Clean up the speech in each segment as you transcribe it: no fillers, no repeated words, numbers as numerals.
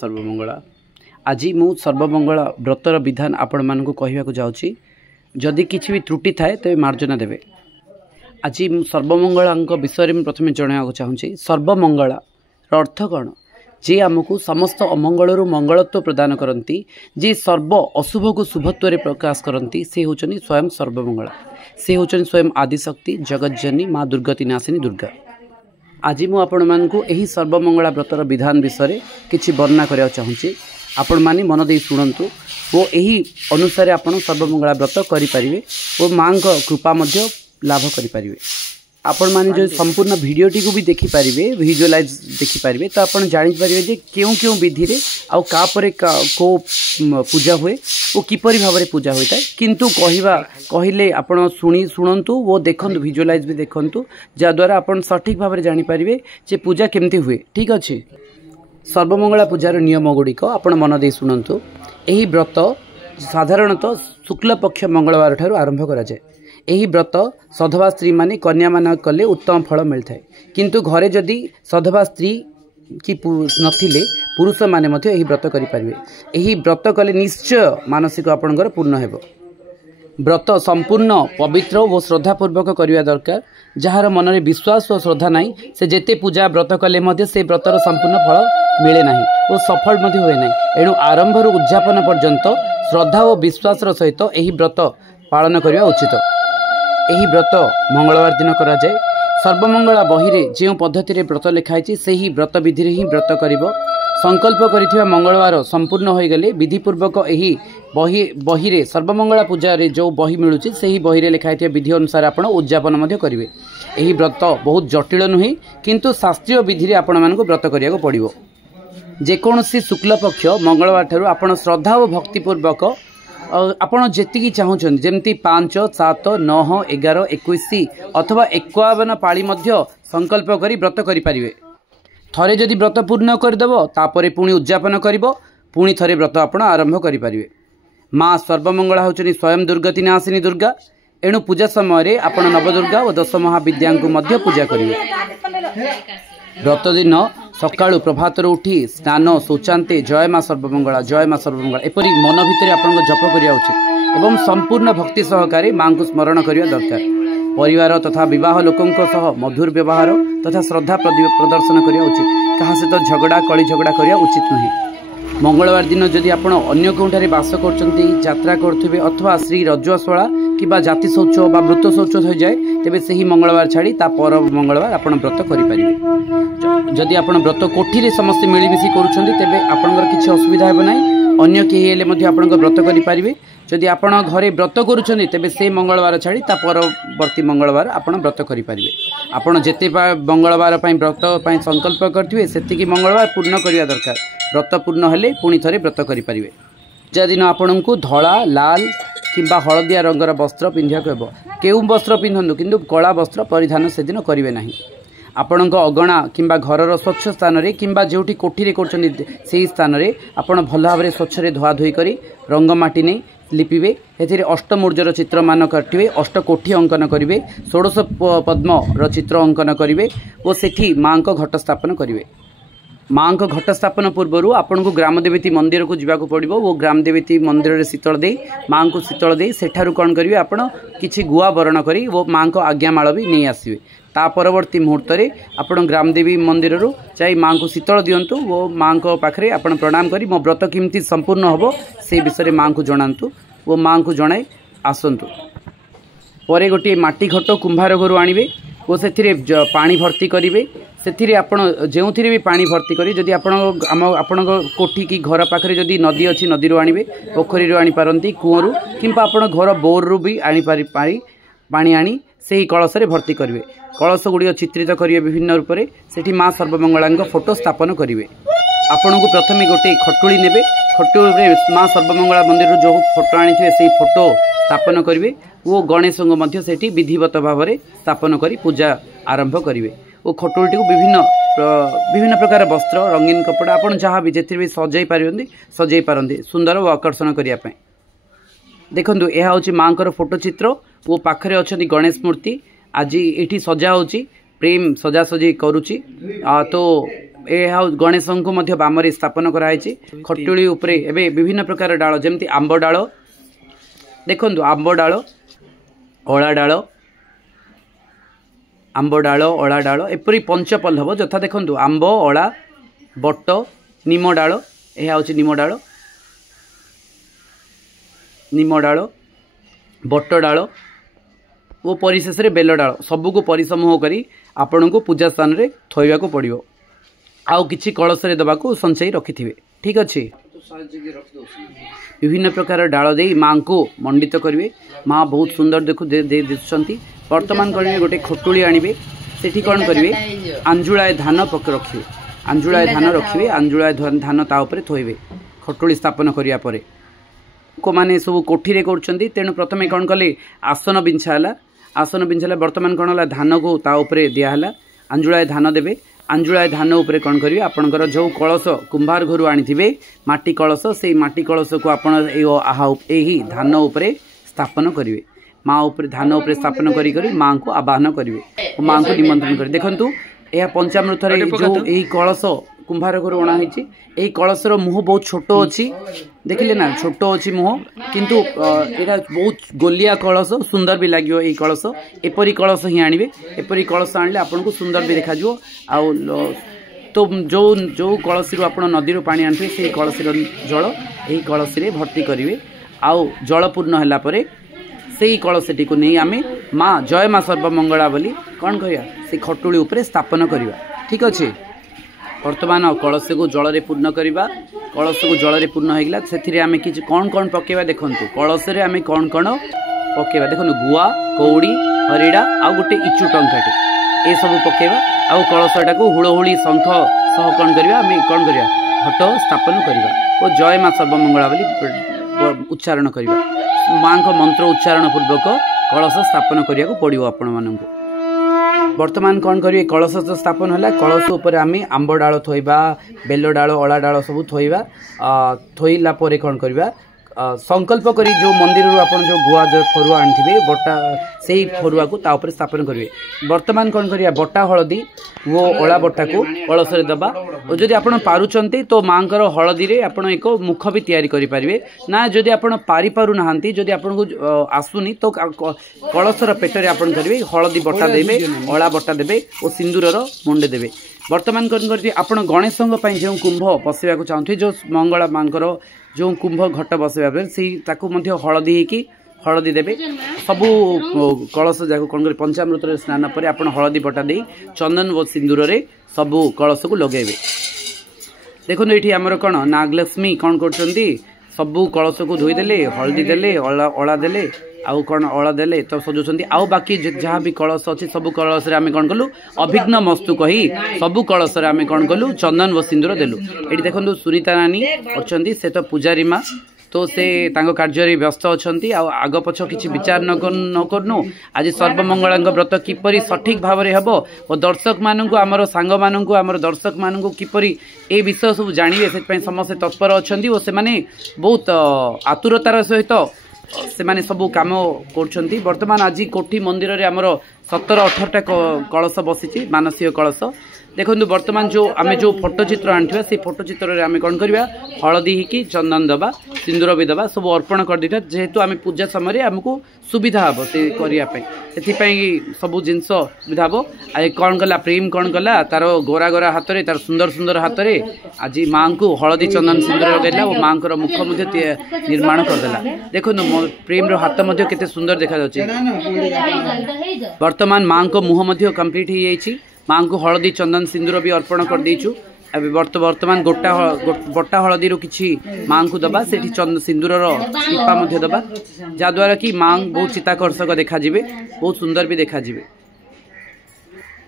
सर्वमंगला आज मु सर्वमंगला व्रतर विधान आपण मानक कहवाक जाऊँगी जदि किसी भी त्रुटि थाए तेज मार्जना देवे। आज सर्वमंगला विषय में प्रथम जनाया चाहूँगी सर्वमंगला अर्थ कौन जे आमको समस्त अमंगल मंगलत्व प्रदान करती जे सर्व अशुभ को शुभत्व प्रकाश करती से होचनी स्वयं सर्वमंगला से होचनी स्वयं आदिशक्ति जगज्जनी माँ दुर्गति नाशिनी दुर्गा। आज मु आपण मानकु एही सर्वमंगला व्रतर विधान विषय किछि वर्णना करिया चाहूँगी आपण माने मन दे शुणु वो यही अनुसार आपण सर्वमंगला व्रत करें और माँ कृपा मध्य लाभ करें। आपण माने जो संपूर्ण वीडियोटी को भी देखिपारे विजुअलाइज देखिपारे तो आप जानीपारे जे क्यों क्यों विधि रे आउ का परे को पूजा हुए वो किपरि भाव में पूजा होता है किंतु कहले आपण शुणु वो देखु विजुअलाइज भी देखु जद्वारा आपण सठिक भाव में जानीपारे जे पूजा केमती हुए। ठीक अच्छे सर्वमंगला पूजार नियम गुड़िक आपण मन दे शुणु। यही व्रत साधारणतः शुक्ल पक्ष मंगलवार ठारू आरंभ करा जाए। यही व्रत सधवा स्त्री माने कन्या मान कले उत्तम फल मिलता है किंतु घरे जदि सधवा स्त्री कि नथिले पुरुष माने मध्य यही व्रत करें। यही व्रत कले निश्चय मानसिक आपणकर पूर्ण हेबो। व्रत संपूर्ण पवित्र और श्रद्धापूर्वक करवा दरकार। जार मन में विश्वास और श्रद्धा नहीं से जेते पूजा व्रत कले मध्य से व्रतर संपूर्ण फल मिले नहीं और सफल मध्य हुए नहीं। एणु आरंभ उद्यापन पर्यंत श्रद्धा और विश्वास सहित यही व्रत पालन करवा उचित। यही व्रत मंगलवार दिन करा जाए। सर्वमंगला बही रे जो पद्धति रे व्रत लिखाई से ही व्रत विधि रे ही व्रत करिवो। संकल्प करिथिबा मंगलवार संपूर्ण हो गले विधिपूर्वक यही बही रे सर्वमंगला पूजा रे जो बही मिलुची से ही बही रे लिखाई विधि अनुसार आपण उद्यापन मध्य करिवे। यही व्रत बहुत जटिल नुहे किंतु शास्त्रीय विधि रे आपण मानक व्रत करिया को पड़िवो। जेकोसी शुक्ल पक्ष मंगलवार ठारू आपण श्रद्धा और भक्तिपूर्वक आपण जेतिकी चाहूँ जमती 5, 7, 9, 11, 21 अथवा 51 पाली मध्य संकल्प करी व्रत करें। थरे जदि व्रत पूर्ण करदेव तापरे पुणी उद्यापन कर पुणी थरे व्रत आपण आरंभ करें। माँ सर्वमंगला होचनी स्वयं दुर्गति नाशिनी दुर्गा। एणु पूजा समय आपण नवदुर्गा और 10 महाविद्या मध्य पूजा करेंगे। व्रत दिन सकाळु प्रभातर उठी स्नान शौचांते जय माँ सर्वमंगला एपरी मन भितर आपण जप करिया उचित एवं संपूर्ण भक्ति सहकारे माँ को स्मरण करिया दरकार। परिवार तथा विवाह लोकों सह मधुर व्यवहार तथा श्रद्धा प्रदर्शन करिया उचित। कहा सहित झगड़ा कली झगड़ा करिया उचित नुहे। मंगलवार दिन जदि आपण अन्य कोठारे बास करछंती यात्रा करथुबे अथवा श्री रजस्वला किबा जाति शौच बा मृत शौच हो जाए तेबे सही मंगलवार छाड़ी ता पर मंगलवार आपण व्रत करि परिबे। जदि आपण व्रत कोठी रे समस्त मिलीमिशी करूछंती तेबे आपनकर किछि असुविधा हेबो नै। अन्य केही हेले मध्ये आपण व्रत करि परिबे। जदि आपण घरे व्रत करूछंती तेबे से मंगलवार छाड़ी ता परवर्ती मंगलवार आपण व्रत करि परिबे। आपण जेते मंगलवार पई व्रत पई संकल्प करथिबे सेतिकी मंगलवार पूर्ण करिया दरकार। व्रत पूर्ण हेले पुणी थरे व्रत करि परिबे। पूजा दिन आपण को धला लाल किंबा हलदिया रंगर वस्त्र पिंधिया को हेबो। केउ वस्त्र पिंधंतु किंतु कला वस्त्र परिधान से दिन करिवे नाही। आपण अगणा किंबा घरर स्वच्छ स्थान रे किंबा जोठी कोठी रे करछन्ती सेही स्थान रे आपण भल भाव रे स्वच्छ रे धुआ धुई करी रंग माटी नै लिपिबे। एथिरे अष्टमूर्जर चित्र मान काटिबे। अष्टकोठी अंकन करिवे। 16 पद्म र चित्र अंकन करिवे और सेठी माँ को घट स्थापन करिवे। माँ को घट स्थापन पूर्व आपन को ग्रामदेवती मंदिर को जावाक पड़ो। वो ग्रामदेवती मंदिर रे शीतल दे माँ को शीतल दे सेठारु कौन करेंगे आपण किछि गुआ बरण करी वो माँ को आज्ञामाल भी नहीं आसवे। ता परवर्ती मुहूर्त में आपण ग्रामदेवी मंदिर रू चाहे माँ को शीतल दिंतु। वो माँ को पाखे आपण प्रणाम करी मो व्रत केमती संपूर्ण हम से विषय माँ को जनातु। वो माँ को जनाई आसतु पर गोटे माटी घट कुंभार घर आणवे वो से पानी भर्ती करेंगे। से आपण जो भी पानी भर्ती करी जदि आपण कोठी की घर पाखे जदि नदी अच्छी नदी आणवे पोखरी आनीपारती कूअरू किंबा आपण घर बोर रू भी आनीपारी पानी आनी से ही कलश रे भर्ती करेंगे। कलश गुड़िक चित्रित करेंगे विभिन्न रूप से माँ सर्वमंगला फोटो स्थापन करेंगे। आपण को प्रथम गोटे खटुली नेबे। खटुली माँ सर्वमंगला मंदिर जो फोटो आनी से फोटो स्थापन करेंगे। वो गणेश से विधिवत भाव में स्थापन करी पूजा आरंभ करेंगे। वो खटुलटी को विभिन्न प्रकार वस्त्र रंगीन कपड़ा आपन जहाँ भी जेथि भी सजाई पारंती सुंदर और आकर्षण करने। देखंतु यह हूँ माँ को फोटो चित्र। वो पाखरे अच्छा गणेश मूर्ति आज ये सजा हो प्रेम सजासजी करुच्ची। तो गणेश को बाम स्थापन कराई खटुली उपरे एबे विभिन्न प्रकार डाल जमती आंब डाल देखु आंब डाल अला डाल आंब डाल अला डाल एपरी पंच पल्लव यथा देखु आंब अला बट निम डाल यह हूँ निम डाल बट डाल वो परिशेष रे बेल डाल सबको परिसमूह करी आपण को पूजा स्थान रे थोइबा को पड़ियो आउ किछि कलश रे दबा को संचय रखिथिबे ठीक अछि। विभिन्न प्रकार डाल दे माँ को मंडित करिवे माँ बहुत सुंदर देखु दिसुचंती वर्तमान करिवे गोटे खटुली आनिबे सेठी कोन करिवे अंजुळाय धान पक रखिवे अंजुळाय धान रखिवे अंजुळाय धान ता ऊपर थोइबे खटुली स्थापन करिया परे को माने सब कोठी रे करछंती तेनु प्रथमे कोन कले आसन बिंछाला वर्तमान कौन है धान को ता उपरे दियाला अंजुळाय धान देवे अंजुळाय धान उपरे कौन करिवे आपणकर जो कलश कुंभार घर आनी माटी कलश से माटी कलश को आपण एही धान उपरे स्थापन करिवे माँ उपरे धान उपरे स्थापन करी करी माँ को आवाहन करिवे माँ को निमंत्रण करिवे देखंतु यह पंचामृत रे जो एही कलश कुंभार घर अणा होइछि एही कलशर मुह बहुत छोट अच्छी देखिले ना छोट अच्छी मुह किंतु एटा बहुत गोलिया कलश सुंदर भी लागियो एही कलश एपरी कलश ही आनिबे एपरी कलश आनले आपन को सुंदर भी देखा जिवो आउ तो जो जो कलश रु आपन नदी रु पानी आनथे सेही कलश र जल एही कलश रे भर्ती करिवे आउ जल पूर्ण हला परे सेही कलशटी को नहीं आमे माँ जय माँ सर्वमंगला बोली कौन करिया से खटुली उपरे स्थापन करिवा ठीक अच्छे। वर्तमान कलश को जल रे पूर्ण करिवा कलश को जल रे पूर्ण होइगला सेथिरे आमे किछ कोन कोन पकेवा देखंतु कलश रे आमे कोन कोन पकेवा देखंतु गुआ कौड़ी हरिडा आ गोटे इचु टंकाटे ए सब पकेवा आ कलशटा को हुळहुळी शंख सह कोन करिवा आमे कोन करिया घट स्थापन करिवा ओ जय माँ सर्वमंगला बोली उच्चारण करिवा माँ को मंत्र उच्चारण पूर्वक कलश स्थापन करिया को पड़ियो आपण माननकु। वर्तमान कौन करिए कलश तो स्थापन है कलश उपर आम आंब डाल थोइबा बेल डाल अला डाल सब थोइबा थोइला परे कौन करबा संकल्प करी जो मंदिर रू आपण जो गुआ जो फरुआ आनिथिबे बटा सेही फरुआ को ता ऊपर स्थापन करिवे वर्तमान कौन करिया बटा हळदी वो अला बटा को कलश रे दबा और जदि आपण पारुचंती तो मांकर हळदी रे आपण एक मुख भी तैयारी करि परिवे ना जदि आपण पारि पारु नाहंती जदि आपण को आसुनी तो कलश र पेटरे आपण करिवे हळदी बटा देबे अला बटा देबे और सिंदूर रो मुंडे देबे। वर्तमान कौन करती आपण गणेश जो कुंभ बसवा को चाहते जो मंगला मांकर जो कुंभ घट बसवा से हलदी होगी हलदी देवे सबू कलश जाक कौन कर पंचामृत स्नान पर आप हलदी बटा दे चंदन व सिंदूर रे सबू कलश को लगेबे। देखो ये आमर कौन नागलक्ष्मी कौन कर सबू कलश को धोईदे हलदी देले अला देले आउ कौन अला देले तो सजाउछंती आउ बाकी जहाँ भी कलश अच्छी सबू कलश रे आमे कौन कलु अभिघ्न मस्तु कही सबू कलश रे आमे कौन कलु चंदन व सिंदूर देलु। एठी देखंतु सुनीता नानी अच्छी से तो पूजारी माँ तो से तांको कार्य व्यस्त अच्छी आग पछ किसी विचार न करनु आज सर्वमंगला व्रत किपरि सठिक भाव में हम और दर्शक मानू आमर सांग मानू आमर दर्शक मानू किपरि ए विषय सब जानवे से समस्त तत्पर अच्छा और से बहुत आतुरतार सहित से माने सब काम कर। वर्तमान आज कोठी मंदिर रे आमर 17-18टा कलश बसी मानसिक कलश देखो वर्तमान जो आमे जो फोटोचित्र आनी से फोटोचित्र आमे कौन करवा हलदी ही चंदन दबा सिंदूर भी दबा सब अर्पण कर देता जेहेतु आमे पूजा समय आमको सुविधा हम से करने सब जिनस सुविधा हम आज कौन कला प्रेम कौन कला तार गोरा गोरा हाथ में तार सुंदर सुंदर हाथ में आज माँ को हलदी चंदन सिंदूर लगेला और माँ को मुख निर्माण करदेला। देखो प्रेम हाथ केते सुंदर देखा वर्तमान माँ को मुह कंप्लीट हो जाइए माँ को हलदी चंदन सिंदूर भी अर्पण कर देचु। वर्तमान बटा हलदी किछि माँ को दबा से सिंदूर टीपा दबा जद्वारा कि माँ बहुत चित्ताकर्षक देखा बहुत सुंदर भी देखा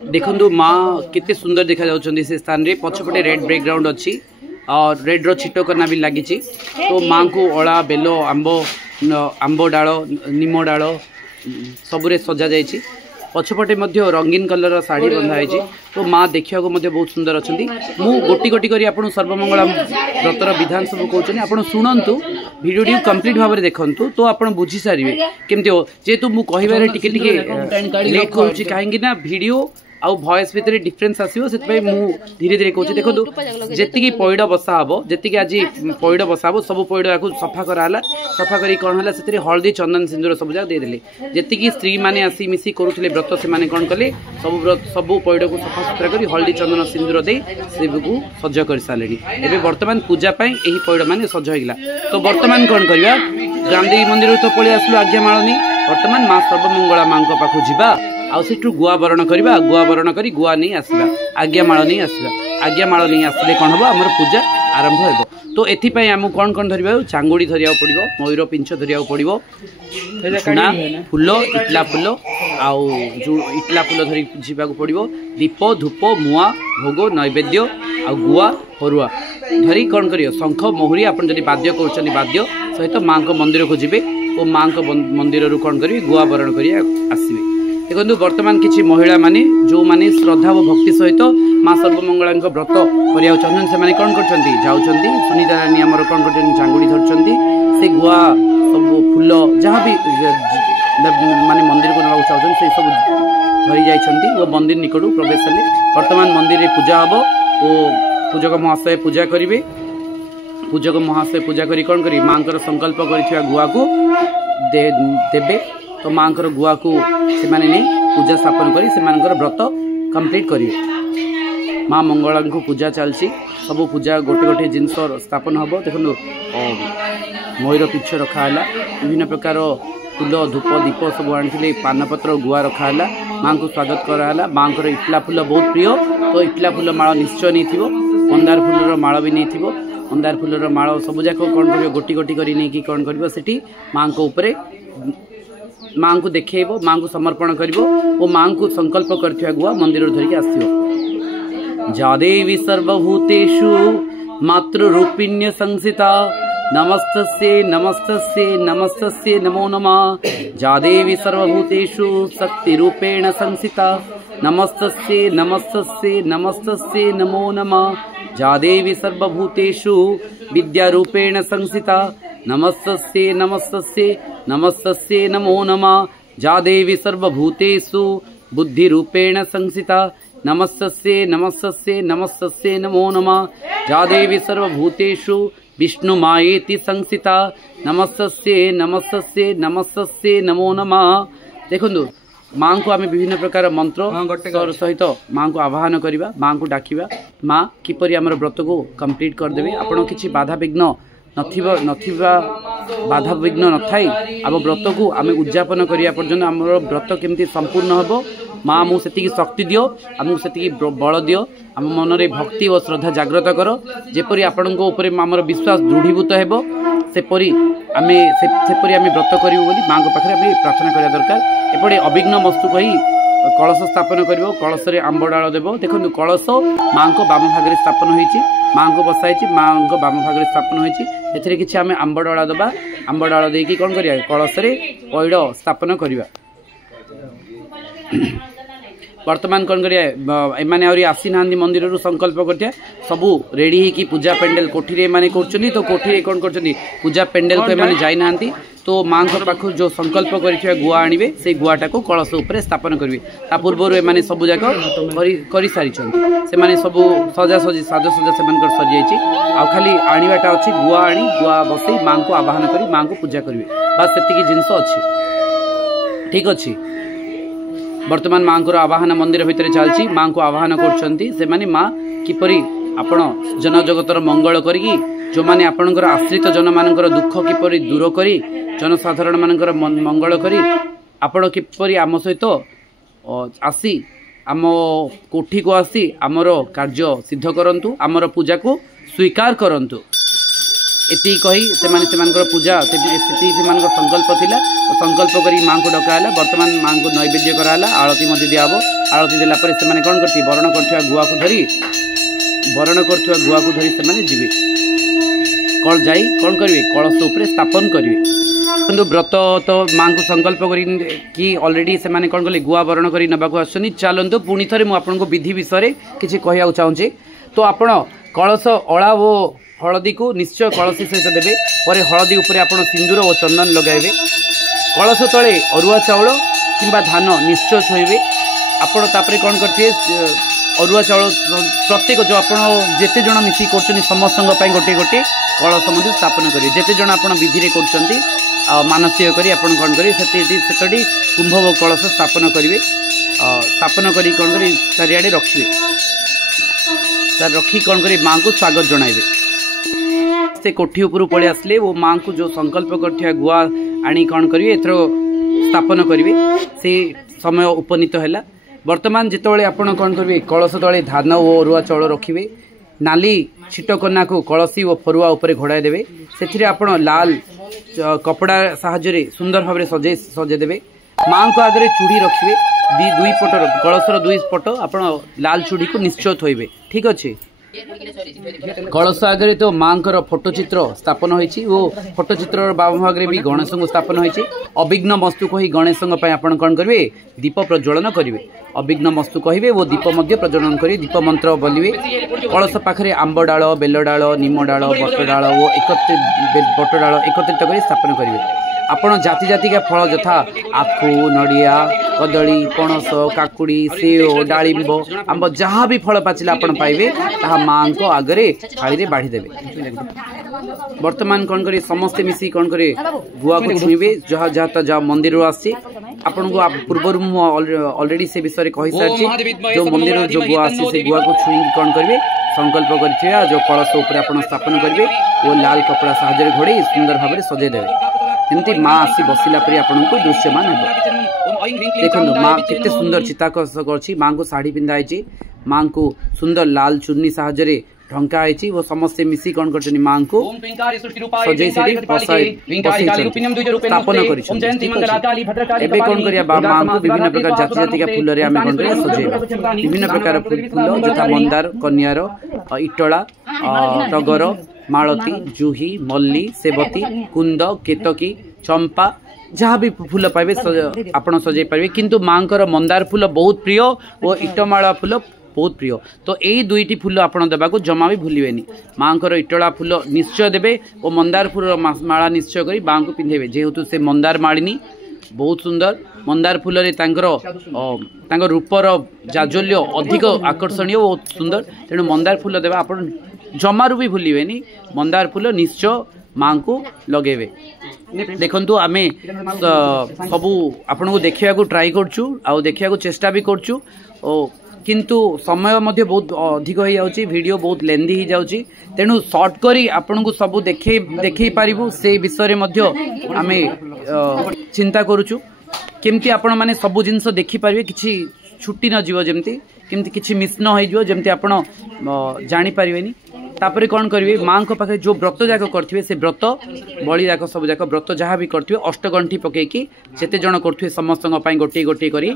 देखु माँ केते सुंदर देखा जाउछंदी से स्थान रे पछपटे रेड बैकग्राउंड अच्छी और रेड रो छिटो करना भी लगी तो माँ को अला बेलो आंब डाल निम डाल सबुरे सजा जाइए पछपटे रंगीन कलर साड़ी बंधाई तो माँ देखा बहुत सुंदर अच्छा मु गोटी गोटी करी आपन सर्वमंगला व्रतर विधान सब कहते आप शुणु भिडियो कंप्लीट भाव में देखु तो आप बुझी सारे केमती हो जेहेतु मुझे लेट करुँच कहीं भिडियो आउ वॉइस भितर डिफरेंस आसीबो सेतपय मु धीरे धीरे कहूँ देखो जेतिकी पैड़ बसा हम जी आज पैड़ बसा हम सब पैड़ या सफा कराला सफा करी कौन है से हल्दी चंदन सिंदूर सब जाक देदेले जी स्त्री मैंने आसी मिसी करुले व्रत से मैंने कौन कले सब पैड़ को सफा सुतरा कर हल्दी चंदन सिंदूर दे शिव को सज कर सारे एवं बर्तमान पूजा यही पैड़ मैंने सज होगा तो बर्तमान कौन करवा ग्रामदेवी मंदिर तो पलि आसलु आज्ञामालनी बर्तमान माँ सर्वमंगला माँ पाखु जीवा आउ सेठू गुआ बरण करवा गुआ बरण करी गुआ नहीं आसवा आज्ञामाल नहीं आसवा आज्ञामाल नहीं आसले कौन हम आम पूजा आरंभ हो तो एपाई आम कौन कौन धरवा चांगुड़ी धरिया पड़ो मयूर पिंछ धरिया पड़ो चूना फुल इटला फुल आउ जो इटला फुल धरी जावाक पड़ो दीप धूप मुआ भोग नैवेद्य आ गुआ हरुआ धरी कौन कर शंख मोहरी आप बाद्य कर बाद्य सहित माँ को मंदिर को जी और माँ को मंदिर कौन करेंगे गुआ बरण कर आसवे देखो बर्तमान किसी महिला माने जो माने श्रद्धा और भक्ति सहित माँ सर्वमंगला व्रत करिया चाहते से कौन कर सुनीता रानी आमर कौन कर चांगुड़ी धरछन से गुआ सब फूल जहाँ भी माने मंदिर को नाक चाहते से सब धरी जाइए मंदिर निकट प्रवेश कले बर्तमान मंदिर में पूजा हम और पूजक महाशय पूजा करेंगे पूजक महाशय पूजा करी कौन करी माँ संकल्प कर गुआ को देवे तो माँ गुआ को से नहीं पूजा स्थापन करी से व्रत कंप्लीट करेंगे माँ मंगला को पूजा चलती सब पूजा गोटे गोटे जिनस स्थापन हम देखो मयूर पिछ रखाला विभिन्न प्रकार फूल धूप दीप सब आनी पानपत्र गुआ रखाला माँ को स्वागत कराला माँ को इटला फूल बहुत प्रिय तो इटला फूल माଳ निश्चय नहीं थी मंदार फूलर माଳ भी नहीं थी मंदार फूलर माଳ सब जाक कौन कर गोटी गोटी कर नहीं कौन कर माँ को ऊपर माँ को देखेब माँ को समर्पण कर माँ को संकल्प कर गुआ मंदिर धरिक आस जादेवी सर्वभूतेषु मातृरूपिण्य संसिता नमस्तस्ये नमस्तस्ये नमस्तस्ये नमो नमः जादेवी सर्वभूतेषु शक्तिरूपेण संसिता नमस्तस्ये नमस्तस्ये नमस्तस्ये नमो नमः जादेवी सर्वभूतेषु विद्यारूपेण संसिता नमस्तस्ये नमस्तस्ये नमस्तस्ये नमो नमः जादेवी सर्वभूतेषु बुद्धिरूपेण संसिता नमस्तस्ये नमस्तस्ये नमस्तस्ये नमो नमः जादेवी सर्वभूतेषु विष्णुमायेति संसिता नमस्तस्ये नमस्तस्ये नमस्तस्ये नमो नमः देखो माँ को आम विभिन्न प्रकार मंत्र सहित माँ को आह्वान करवा माँ को डाकिबा माँ किपरि आमर व्रत को कंप्लीट करदेवे आपण किछि बाधा विघ्न नथिबा बाधा विघ्न न थाई आम व्रत को आम उद्यापन करिया पर्यंत आमर व्रत केमती संपूर्ण हम माँ मु सेतिकी शक्ति दियो आमको सेतिकी बल दियो आम मन रे भक्ति और श्रद्धा जागृत कर जेपरि आपणको ऊपर आमर विश्वास दृढ़ीभूत हेबो सेपरि आमे व्रत करिवो बोली माँ को पाखरे आमे प्रार्थना करिया दरकार एपटे अभिघ्न मस्तु कही कलश स्थापन कर कलश आंब डाल देव देखो कलश माँ को बाम भाग स्थापन होती माँ को बसाई माँ को बाम भाग स्थापन होती किसी आम आंब डाला दबा आंब डाल देकी कौन करिया कलश पैड़ स्थापन करवा वर्तमान कौन करें आसी ना मंदिर संकल्प कर सबू रेडी होगी पूजा पेंडेल कोठी एम कर तो कोठी कौन कर पूजा पेंडेल को एम जाना तो माँ पाख जो संकल्प कर गुआ आणवे से गुआटा को कलश उपर स्थापन करेंगे ता पूर्व एम सब जाक कर सारी से सब सजासजी साजसजा से सरी जाइए खाली आणवाटा अच्छी गुआ आनी गुआ बसई माँ को आवाहन कर माँ को पूजा करेंगे बास से जिनस अच्छी ठीक अच्छी वर्तमान माँ को आवाहन मंदिर भितर चलती माँ को आवाहन कर माँ किपरि आपण जनजगतर मंगल करी जो मैंने आपणकर आश्रित जन मानकर दुख किपरि दूर करी जनसाधारण मानकर मंगल करी आपण किपरि आम सहित आसी आम कोठी को आसी आमर कार्य सिद्ध करंतु आमर पूजा को स्वीकार करंतु एति कही से पूजा संकल्प थिला तो संकल्प करी माँ को डकाला वर्तमान माँ को नैवेद्य कराला आरती मध्य दियाब आरती देला पर से कौन करती बरण कर गुआ को धरी बरण कर गुआ को धरी से जीवे कल जाई कौन करेंगे कलश उपर स्थापन करेंगे व्रत तो माँ को संकल्प कि ऑलरेडी से कौन कले गुआ बरण कर नबाक आसुनी चलतु पुणी थे मुझे विधि विषय किसी कहूँ चाहूँगी तो आपण कलश अला वो हलदी को निश्चय कलशी सहित देवे पर हलदी उपर आप सिंदूर और चंदन लगाइबे कलश तले अरुआ चाउल किंबा धान निश्चय छुईबे आपण तापरे कौन करते अरुआ चाउल प्रत्येक जो आप जिते जन मिसी कर समस्त गोटे गोटे कलश मध्य स्थापन करेंगे जिते जन आप विधि कर मानसिक करी कौन करेंगे कुंभ कलश स्थापन करेंगे स्थापन करी कौन कर चारिआडे रखिए रखी कौन कर माँ को स्वागत जनाइबे से कोठी उपरू पड़े आसले वो माँ को जो संकल्प कर गुआ आनी कौन करेंगे एथर स्थापन करेंगे से समय उपनीत है। वर्तमान जितेबाला आपण कौन करेंगे कलश तले धान और अरुआ चाउल रखिए नाली छिटकना को कलसी और फरुआ उपर घोड़ाई देवे से आपण लाल कपड़ा साहाय्य सुंदर भाव सजेदेवे माँ को आगे चूड़ी रखिए दुई पट कलशर दुई पट आप लाल चूड़ी को निश्चय थोइबे ठीक अच्छे। कलश आगे तो माँ फोटोचित्र स्थापन होती फोटोचित्र बाम भागे भी गणेश को स्थापन होती अविघ्न मस्तु कही गणेश आपड़ कौन करेंगे दीप प्रज्वलन करेंगे अविघ्न मस्तु कहे वो दीप प्रज्वलन कर दीप मंत्र बोलिए कलश पाखे आंब डाल बेल डाल निम डाल बट डाल वो बट डाल एकत्रित कर स्थापन करेंगे आपण जाति जातिका फल यथा आखु नड़िया कदली पणस काकुड़ी सेव डालिंब आंब जहाँ भी फल पाचिला आपण पाइबे ताहा माँ को आगे थाली बाढ़ी देवे। वर्तमान कौन करे समस्ते मिसी कौन करे गुआ को छुईबे जहाँ जहाँ जहाँ मंदिर आसी आपन को पूर्व ऑलरेडी से विषय कही सारी जो मंदिर जो गुआ आसी से गुआ को छुई कौन करेंगे संकल्प कर जो कलश उपर आप स्थापन करेंगे वो लाल कपड़ा साहाय्य घोड़े सुंदर भाव सजेदेवे एमती माँ आसी बसला पर आपन को दृश्यमान देखो माँ केते सुंदर चिताकर्षक अच्छी माँ को शाढ़ी पिंधाई माँ को सुंदर लाल चुन्नी साहाय्य ढंका है वो समस्ते मिसी कौन कर माँ को सजई स्थापन कर कौन करिया माँ को विभिन्न प्रकार जाति जाति का फूल रे आमे कौन करिया सजेबा विभिन्न प्रकार फूल जथा मंदार कन्यार इटला टगर मालती जूही मल्ली सेवती कुंद केतकी चंपा जहाँ भी फूल पाइबे आपण सजे पारे किंतु माँ मंदार फूल बहुत प्रिय और इटमाला फूल बहुत प्रिय तो यही दुईटी फूल आपड़ देवाक जमा भी भूलेनि माँ इटला फूल निश्चय देवे और मंदार फूल माला निश्चय कर माँ को पिंधेबे जेहेतु से मंदार मालिनी बहुत सुंदर मंदार फूल रूपर जाज्वल्य अधिक आकर्षणीय बहुत सुंदर तेणु मंदार फूल देवा आप जमारू भी भूलेनि मंदार फूल निश्चय माँ को लगेबे। देखंतु आमे सबू आपन को देखिया को ट्राई करछु आ देखिया को चेष्टा भी करछु किंतु समय मध्य बहुत अधिक हो जाउची वीडियो बहुत लेंदी ही जाउची तेणु शॉर्ट करी आपन को सब देखे पारिबु से विषय मध्य आमे चिंता करूछु केमती आपण माने सब जिंस देखि पारिबे किछि छुट्टी न जीव जेमती केमती किछि मिस न होई जिवो जेमती आपण जानि पारिबेनी तापरे कौन करेंगे माँ को पाखे जो व्रत जाक करेंगे से व्रत बड़ी जाक सब जाक व्रत जहाँ भी करेंगे अष्टगंठी पकईकि जिते जन करेंगे समस्त गोटे गोटे करी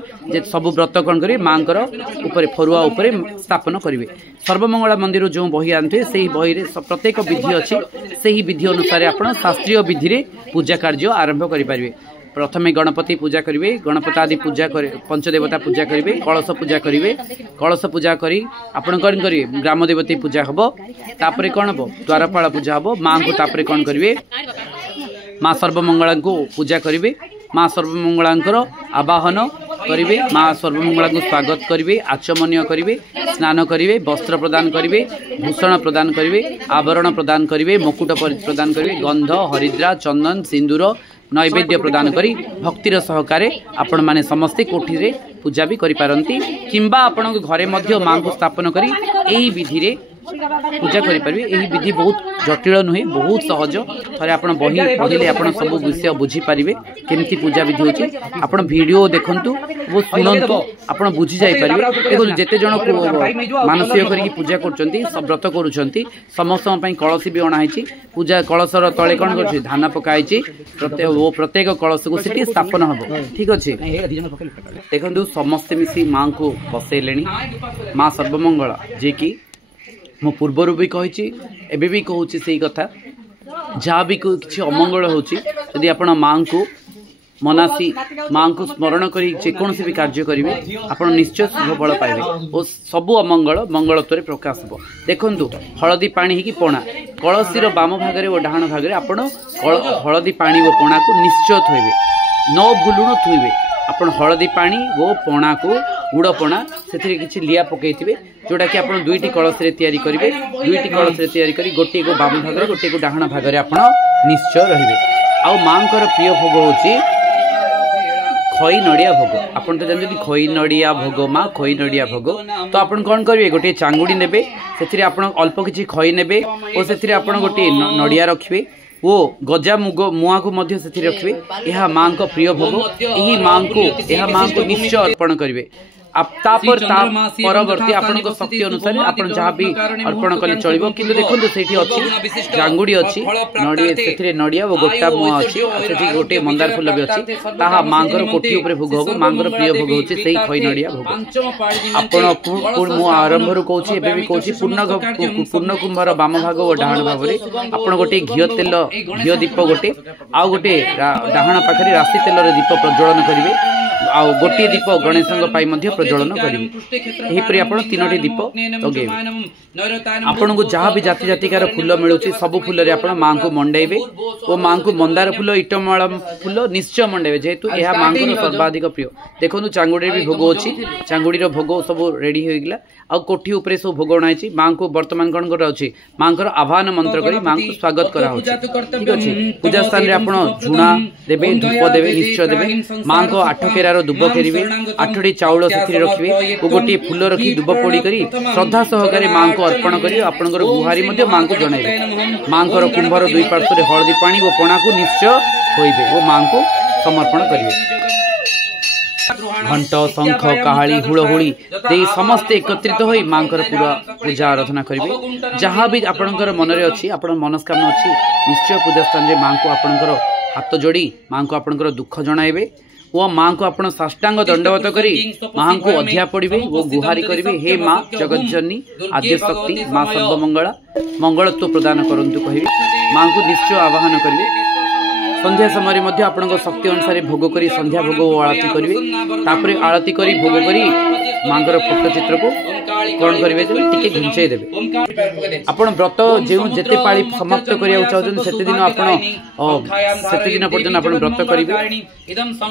सब व्रत कौन करेंगे माँ ऊपर फरुआ उपर स्थापन करेंगे। सर्वमंगला मंदिर जो बही आनते से बही प्रत्येक विधि अच्छी से ही विधि अनुसार आप शास्त्रीय विधि पूजा कार्य आरंभ करेंगे। प्रथमे गणपति पूजा करेंगे गणपति आदि पूजा पंचदेवता पूजा करेंगे कलश पूजा करेंगे कलश पूजा करी आपण कौन करेंगे ग्राम देवती पूजा हम तापर कौन हम द्वारपाल पूजा हम माँ को तापर कौन करेंगे माँ सर्वमंगला को पूजा करेंगे माँ सर्वमंगला आवाहन करेंगे माँ सर्वमंगला को स्वागत करेंगे आचमनीय करेंगे स्नान करेंगे वस्त्र प्रदान करेंगे भूषण प्रदान करेंगे आवरण प्रदान करेंगे मुकुट प्रदान करेंगे गंध हरिद्रा चंदन सिंदूर नैवेद्य प्रदान करी भक्तिर सहकारे आपण माने समस्ते कोठी रे पूजा भी करि पारंती किंबा आपण घरे मध्य माँ को स्थापन करी एही विधि रे पूजा करि पारबे। एही विधि बहुत जटिल नुहे बहुत सहज थरे आपण बही पढिले आपण सब विषय बुझी पारिबे केमती पूजा विधि होची आपण वीडियो देखंतु वो सुनंतु आपण बुझी जाई पारिबे। देखो जेते जण मानसिक करी पूजा करचंती सब व्रत करूचंती समस्त पई कलश भी अणा हैची पूजा कलशर तळे कोन करछि धान पकाइछि प्रत्येक कलश को सिटी स्थापन हबो ठीक अछि। देखंतु समस्त मिसी माँ को बसैलेनी माँ सर्वमंगला जे कि मो पूर्वर भी कही एबे भी कहूँ से कथा जहाँ भी किसी अमंगल होती आप माँ को मनासी माँ को स्मरण कर जेकोसी भी कार्य करेंगे आप निश्चय शुभ फल पाइबे और सबू अमंगल मंगलत्व प्रकाश हो। देखु हलदी पानी ही पणा कलशीर बाम भागे और डाण भागे आप हलदी पानी और पणा को निश्चय थोइबे न भूलुण थोइबे आप हलदी पानी वो पणा को गुड़पणा से किसी लिया पकईथे जोटा कि आप दुईटी कलश तैयारी करेंगे दुईटी कलश तैयारी कर गोटे को बाम भाग गोटे को डाहण भाग में आप निश्चय रे आउ माँ प्रिय भोग हूँ खई नड़िया भोग आप तो जानते खई नड़िया भोग माँ खई नड़िया भोग तो आप कौन करेंगे गोटे चांगुड़ी ने से अल्प किसी खई ने और से गोटे नड़िया रखिए वो गजा मुग मुआ को मध्य से रखिए यह माँ को प्रिय भोग यही माँ को निश्चय अर्पण करेंगे परवर्ती आपण शक्ति अनुसार आप जहाँ भी अर्पण कले चलो कि देखो से जांगुड़ी अच्छी नड़िया नड़िया और गोटा मुआ अच्छी गोटे मंदार फूल भी अच्छी माँ कोठी भोग हम माँ प्रिय भोग हूँ से खई नड़िया भोग आप आरंभ कहूँ भी कहूँ पूर्ण कुंभर बाम भाग और डाहाण भाग में आप गोटे घी दीप गोटे आउ गोटे डाहाण पाखे राशि तेल दीप प्रज्वलन करेंगे आउ गोटे दीप गणेश प्रज्वलन करेंगे आप तीनोटी दीप लगे आपन को जहाँ भी जाति जातिकार फूल मिलूँ सब फूल माँ को मंडेबे और माँ को मंदार फूल इटमाल फूल निश्चय मंडेबे जेहेतु यह माँ को सर्वाधिक प्रिय देखो चांगुड़ी भी भोग अच्छी चांगुड़ी भोग सब रेडी होगा आ कोठी उपरे सब भोग अणाई माँ को बर्तमान कौन कर माँ को आह्वान मंत्र कर माँ को स्वागत ठीक अच्छे पूजा स्थान में झुणा देवे धूप देवे निश्चय देवे माँ को 8 केरार दुब फेरवे 8टी चाउल से रखिए और गोटे फूल रखी दुब पोड़ी कर श्रद्धा सहकारे माँ को अर्पण कर आपंकर गुहारी माँ को जनइबे माँ को कुंभर दुई पार्श्व हलदी पानी और पणा को निश्चय होइबे वो माँ को समर्पण करेंगे घंट शंख काहाली हुड़हुड़ी दे समस्ते एकत्रित हो माँ पूरा पूजा आराधना करेंगे जहाँ भी आपणकर मन में अच्छी आप मनस्कामना अच्छी निश्चय पूजा स्थान में माँ को आपणकर हाथ जोड़ी माँ को आपणकर दुख जणाइबे वो माँ को आप साष्टांग दंडवत करी माँ को अध्या पड़े वो गुहारी करेंगे हे माँ जगज्जननी आद्य शक्ति माँ सर्वमंगला मंगलत्व प्रदान करंतु कहे माँ को निश्चय आवाहन करेंगे संध्या समय आपण शक्ति अनुसार भोग करी संध्या भोग आरती करेंगे आरती करी भोग करी माँ फोटो चित्र को कौन करेंगे टी घुंचे देवे आपण व्रत जो जिते पाली समाप्त करने चाहते से दिन दिन पर्यटन आप व्रत करेंगे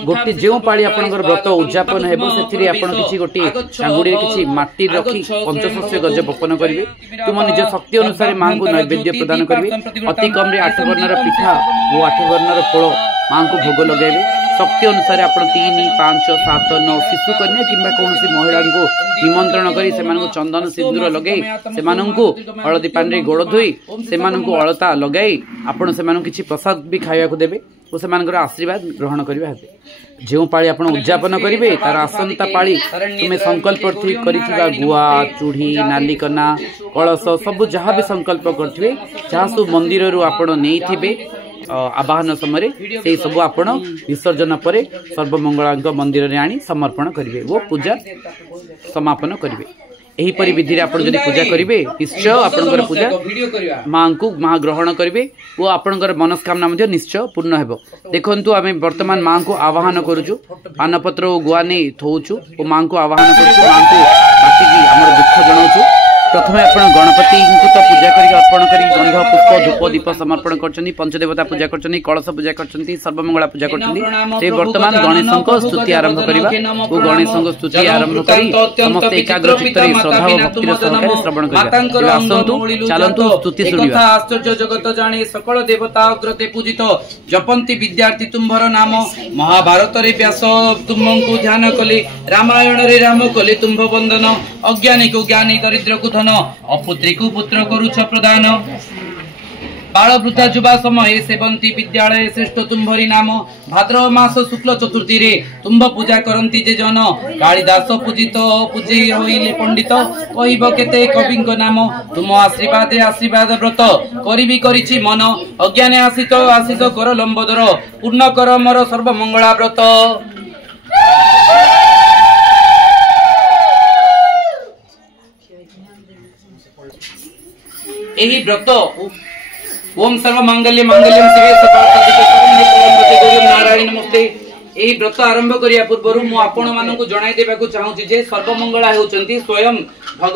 गोटे जो पाली आप व्रत उद्यापन होती गोटे चांगुड़ी किसी माटी रखी पंचशस्य गज बपन करेंगे तुम निज शक्ति अनुसार माँ को नैवेद्य प्रदान करेंगे अति कम 8 वर्णर पिठा वो 8 वर्णर फल माँ को भोग लगे शक्ति अनुसार आप 3, 5, 7, 9 शिशु कन्या कि कौन महिला को निमंत्रण कर चंदन सिंदूर लगे से हलदी पानी गोड़ धोई से अलता लगे आपण से किसी प्रसाद भी खावा देवे और से आशीर्वाद ग्रहण करेंगे जो पाली आप उद्यापन करेंगे तार आसंता पाली तुम्हें संकल्प कर गुआ चूड़ी नालिकना कलश सब जहाँ भी संकल्प करेंगे जहाँ सब मंदिर आप नहीं आवाहन समय से सब आप विसर्जन पर सर्वमंगला मंदिर में आनी समर्पण करेंगे वो पूजा समापन करेंगे यहीपरि विधि आप पूजा करेंगे निश्चय आपंकर पूजा माँ को माँ ग्रहण करेंगे वो आपंकर मनस्कामना निश्चय पूर्ण हो देखु आम वर्तमान माँ को आवाहन करुचु पानपत्र और गुआ नहीं थोचु और माँ को आवाहन करुचु माँ को काटिकी आम दुख जनाऊँ प्रथम आप गणपति को तो पूजा करके अर्पण कर गंध पुष्प धूप दीप समर्पण कर पंचदेवता पूजा कर कलश पूजा कर सर्वमंगला पूजा कर वर्तमान गणेश स्तुति आरंभ करवा वो गणेश स्तुति आरंभ कर समस्त एकाग्र चित्त श्रद्धा और भक्तिर सहकारे श्रवण करिबा आसंतु चलंतु स्तुति सुनिबा आश्चर्य जगत जाने सकल देवता अग्रते पूजित जपंती विद्यार्थी तुम्भर नाम महाभारत रे व्यास तुमको ध्यान कले रामायण रे राम कले तुम्भ बंदन अज्ञानी को ज्ञानी दरिद्र को अपुत्री को पुत्र करुछ प्रदान बाल वृद्धा युवा समय सेवंती विद्यालय श्रेष्ठ तुम्भरी नाम भाद्रव मास शुक्ल चतुर्थी रे तुम्भ पूजा करंती जे जन कालिदास पूजित पूजे होइले पंडित कहिब केते कविंक नाम तुम आशीर्वाद आशीर्वाद व्रत करिबी करिछि मन अज्ञाने आशित आशिष कर लंबोदर पूर्ण कर मोर सर्वमंगला व्रत यही व्रत ओम सर्व मांगल्य मांगल्यम शिवे सर्वार्थसाधिके नारायण नमस्ते यही व्रत आरंभ करिया पूर्व मु आपण मानकु जणाई देबाकु चाहूची जे सर्वमंगला हेउचंती स्वयं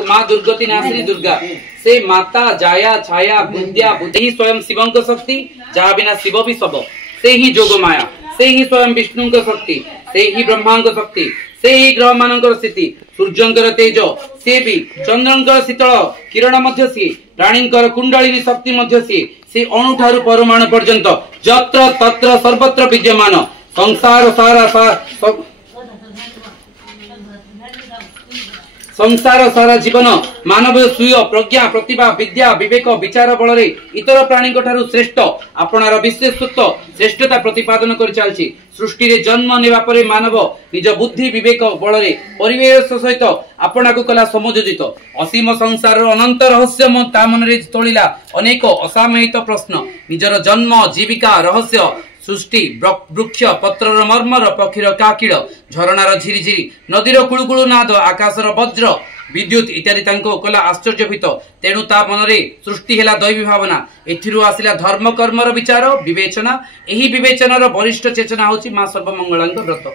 मां दुर्गति नाशिनी दुर्गा से माता जाया छाया विद्या बुद्धि स्वयं शिवंक शक्ति जहा बिना शिव भी सब से ही जोग माया से ही स्वयं विष्णुंक शक्ति से ही ब्रह्मांक शक्ति से ही ग्रह मानकर स्थिति सूर्यंकर तेज से भी चंद्रंकर शीतल किरण मध्य सी प्राणींकर कुंडलिनी शक्ति मध्य सी से अणु ठारू परमाणु पर्यंत जत्र तत्र सर्वत्र विद्यमान संसार सारा जीवन मानव स्वीय प्रज्ञा प्रतिभा विद्या विवेक विचार बल इतर प्राणी श्रेष्ठ आपणार विशेषत्व श्रेष्ठता प्रतिपादन कर चलछि सृष्टि रे जन्म नेबा परे मानव निज बुद्धि विवेक बल परिवेश सहित आपना को कला समयोजित असीम संसार अनंत रहस्य ता मन रे तोलिला अनेक असामयित प्रश्न निजर जन्म जीविका रहस्य सृष्टि वृक्ष पत्रर मर्मर पक्षीर काकिड़ झरणार झिरिझिरी नदीर कुळुकुळु नाद आकाशर वज्र विद्युत इत्यादि तांको कला आश्चर्यभित तेणु ता मनरे सृष्टि हेला दैवी भावना एथिरु आसिला धर्म कर्मर विचार विवेचना एही विवेचनार वरिष्ठ चेतना होची मां सर्वमंगलांक व्रत।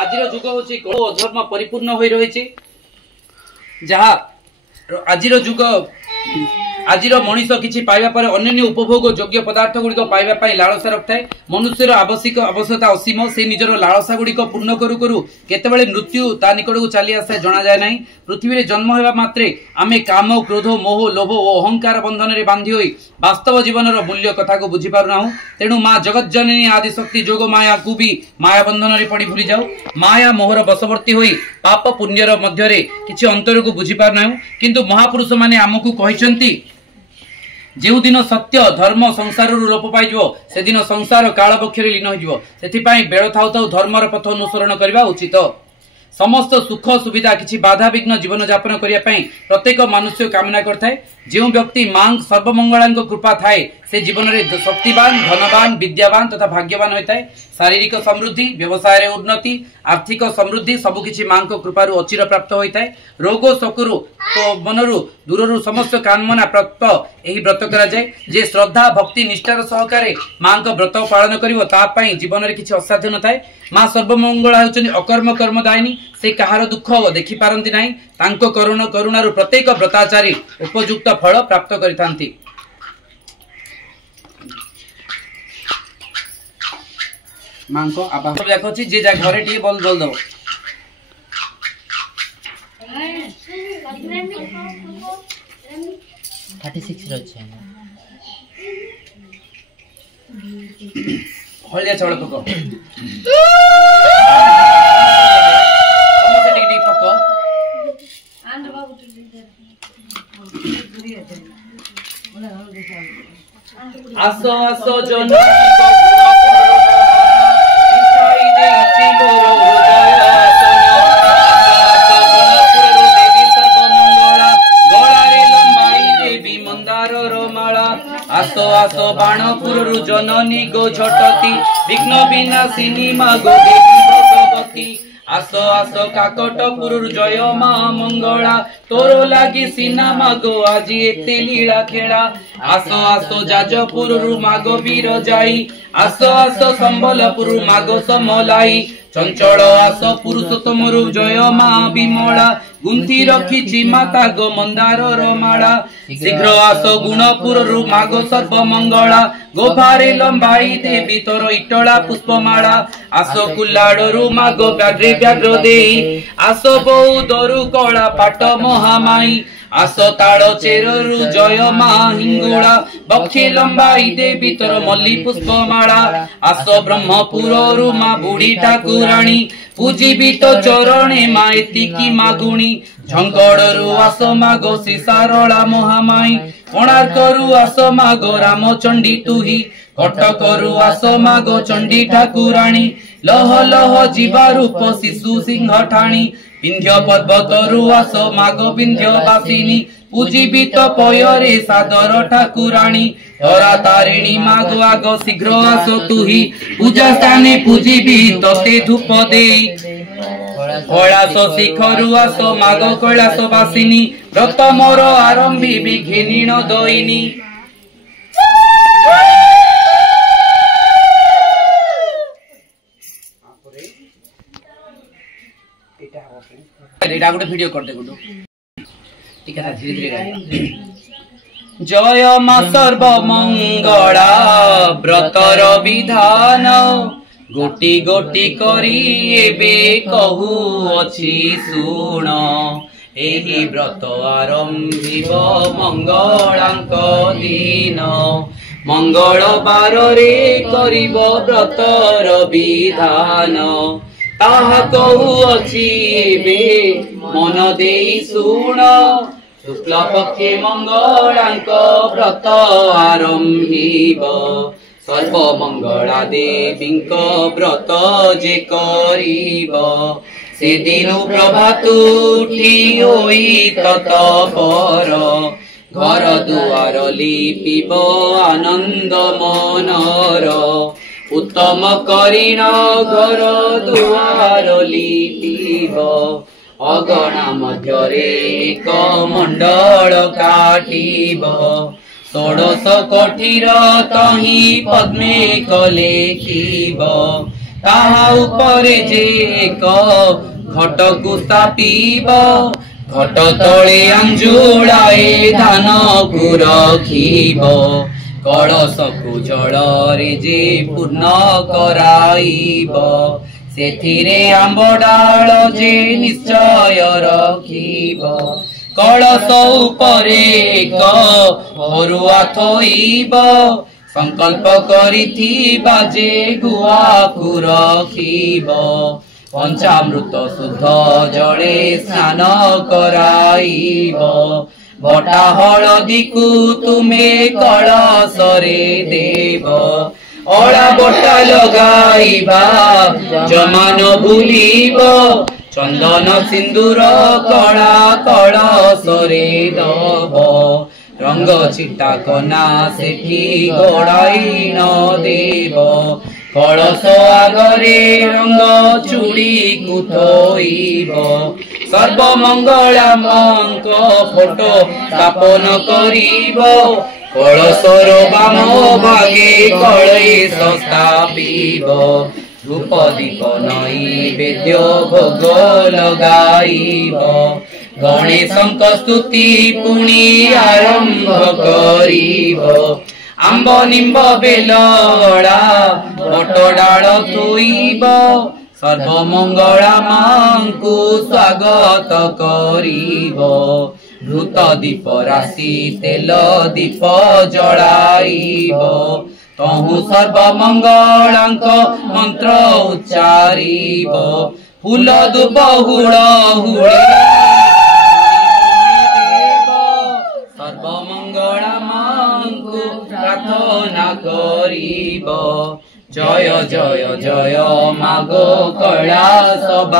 आजिर जुग होची कळो अधर्म परिपूर्ण होई रहिछि जहा आजिर जुग आजिर मनीष किछि पाइबा पर अन्य उपभोग योग्य पदार्थ गुड़िक पाइबा पई लालसा रखथाय मनुष्यर आवश्यकता असीम से निजर लालसा गुड़िक पूर्ण करू करू केतेबेले मृत्यु ता निकटकू चली आसे जणा जाय नाही पृथ्वी रे जन्म हेबा मात्रे आमे काम क्रोध मोह लोभ और अहंकार बंधन रे बांधी होई वास्तव जीवनर मूल्य कथा को बुझी पारु नाहु तेणु मां जगत जननी आदि शक्ति जोग माया को भी माया बंधन रे पड़ी भूली जाऊ माया मोहर बशवर्ती होई पाप पुण्यर मध्य रे किछि अंतर को बुझी पारु नाहु किंतु महापुरुष माने हमकु कहिसंती जो दिन सत्य धर्म संसार लोप पाई से दिन संसार काल बक्षर लीन हो बेड़ थाउ थाउ धर्मर पथ अनुसरण करने उचित समस्त सुख सुविधा किछि बाधा विघ्न जीवन यापन करने प्रत्येक मनुष्य कामना करथाय जो व्यक्ति मां सर्वमंगलांक कृपा थाए से जीवन में शक्तिवान धनवान विद्यावान तथा भाग्यवान होता है शारीरिक समृद्धि व्यवसाय उन्नति आर्थिक समृद्धि सबकिछि मां कृपारु अचिर प्राप्त होता है रोग शकुरु तो मनरु दूररु समस्त कामना प्राप्त एही व्रत करा जाय जे श्रद्धा भक्ति निष्ठार सहकारे मां व्रत पालन करिवो ता पई जीवन में किछि असाध्य नथाय मां सर्वमंगला होचनि अकर्म कर्मदायिनी से कहार दुख देखि पारंती नाही तांको करुणारु प्रत्येक व्रताचारी उपयुक्त फल प्राप्त करिथांती। मां को आबा सब देखछि जे जा घरे टी बोल बोल दो 36 रही हल्दिया चावल पको आसो आसो जन आसो आसो बाणपुरु जननी गो झटती विघ्न विनाशिनी मा गो देवी भगवती आसो आसो काकटपुरु जय मा मंगला तोर लागी सीना मागो आज एते लीला खेला आसो आसो जाजपुरु मागो वीर जाई आसो आसो संबलपुरु मागो समलाई चंचल आसो पुरुषोत्तम जय मा विमला गुंथी रखी माता गो मंदार रमाला शीघ्र आसो गुणपुर मागो सर्वमंगला गोभारे लंबाई देवी तोर इटला पुष्पमाला आसो कुल्लाड़ू मागो व्याघ्रे व्याघ्र देई आसो बौदरु कला पाट महामाई आसो ताड़ चेरु जय मा हिंगुला बक्षे लंबाई देवी तोर मल्ली पुष्पमाला आसो ब्रह्मपुर मा बुढ़ी ठाकुराणी पूजिबी तो चरणे मा एतिकी मागुणी झंकड़ू आसो मागो श्री सारला महामाई कोणार्करू आसो मागो रामचंडी तुही कटकरू आसो मागो चंडी ठाकुराणी लह लह जीवा रूप शिशु सिंह ठाणी विंध्य पर्वतरू आसो मागो विंध्यवासिनी पूजिबी तो पयरे सादर ठाकुराणी धरा तारिणी मागो आगो शीघ्र आसो तुही पूजा स्थाने पूजिबी तते धूप देई कैलास शिखरु आसो मागो कैलास वासिनी व्रत मोर आरंभी विघिनीण दईनी एटा गोटे वीडियो करते गुडू ठीक है धीरे धीरे जय मा सर्वमंगला व्रतर विधान गोटी गोटी करी एबे कहूअछि शुण एही व्रत आरंभिब मंगलांक दिन मंगलबार रे करिब व्रतर विधान ताहा कहूअछि एबे मन देई शुण शुक्ल पक्षे मंगलांक व्रत आरंभिब सर्वमंगला देवींक व्रत जे करिब से दिन प्रभात उठी होई तत्पर घर दुआर लिपिब आनंद मनर उत्तम करिण घर दुआर लिपिब अगणा मध्यरे एक मंडल काटिब षोडश कोठीर तही पद्मे कलेखिब ताहा उपरे जे एक घटकु स्थापिब घट तले आंजुळाए धानकु रखिब कलशकु जଳରେ जे पूर्ण कराइब सेथिरे आंब डाल जे निश्चय रखिब कलश उपरे एक हरुआ थोइब संकल्प करिथिबा जे गुआकु रखिब पंचामृत शुद्ध जले स्नान कराइब बटा हलदी को तुमे कलशरे देव अड़ा बटा लगाइबा जमा न भूलिब चंदन सिंदूर कला कलशरे दब रंग छिटा कना सेठी गड़ाई न देव कलश आगरे रंग चूड़ी को थोइब सर्वमंगला मांक फोटो स्थापन करिब कलशर बाम भागे कलश स्थापिब धूप दीप नैवेद्य भोग लगाइब गणेशंक स्तुति पुणी आरंभ करिब आंब निंब बेलड़ा बट डाल थोइब सर्वमंगला मांकु स्वागत करिब घृत दीप राशि तेल दीप जलाइब तहु सर्वमंगलांक मंत्र उच्चारिब फूल दुब हुड़हुड़े सर्वमंगला मांकु प्रार्थना करिब जय जय जय मागो कैलासवासिनी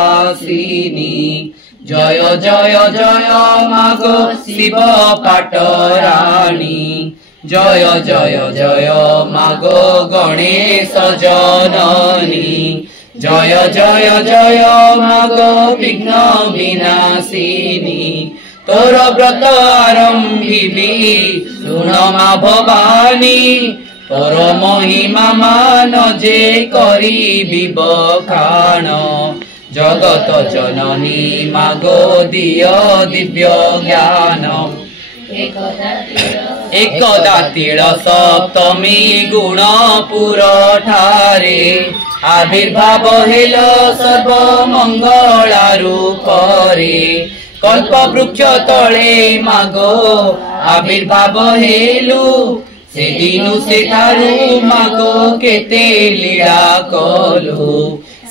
जय जय जय मागो शिव पाटराणी जय जय जय मागो गणेश जननी जय जय जय मागो विघ्न विनाशिनी तोर व्रत आरंभिबी शुण मा भवानी तोर महिमा मान जे करिबी बखान जगत जननी मागो दिय दिव्य ज्ञान एकदा तिल सप्तमी गुणपुर ठारे आविर्भाव हेल सर्वमंगला रूपरे कल्प वृक्ष तले मागो आविर्भाव हेलु से दिनु से ठारू मागो केते लीला कलु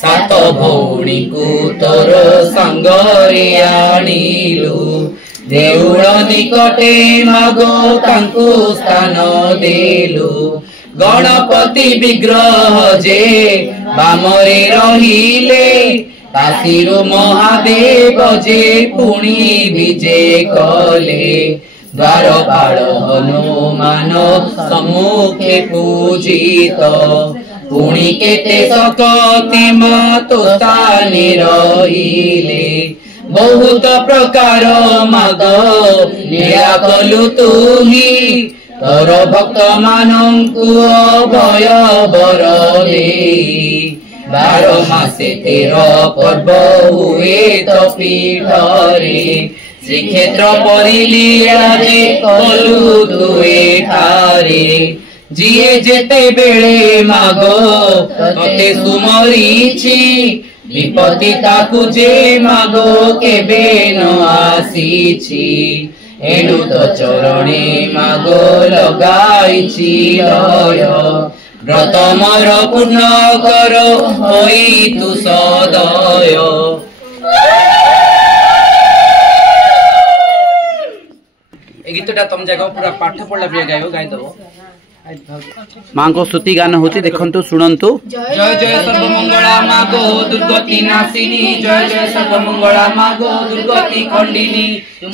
सात भौणी को तोर संगरे आनिलु देउळ निकटे मागो तांकु स्थान देलु गणपति विग्रह जे बामरे रहिले तासिरु महादेव जे पुणी विजे कले द्वारपाल हनुमान सम्मुखे पूजित पुणी केते सकति मातो स्थाने रहिले बहुत प्रकार माग लीला कलु तुही तोर भक्त मानंकु अभय बर देई 12 मासे 13 पर्व हुए तो पीठरे श्रीक्षेत्र परिलीलाजे कलु तुए ठारे जिए जेते बेले मागो तते सुमरीची विपत्ति ताकु जे मागो केबे न आसीची एणु तो चरणे मागो लगाइची लय व्रत मोर पूर्ण कर होई तु सदय। ए गीतटा तुम जगह पूरा पाठ पढ़ला पे गाइबो गाइ दबो मां को स्तुति गान होती देखंतु सुनंतु। जय जय सर्वमंगला मागो दुर्गति नाशिनी जय जय सर्वमंगला मागो दुर्गति खंडिनी तुम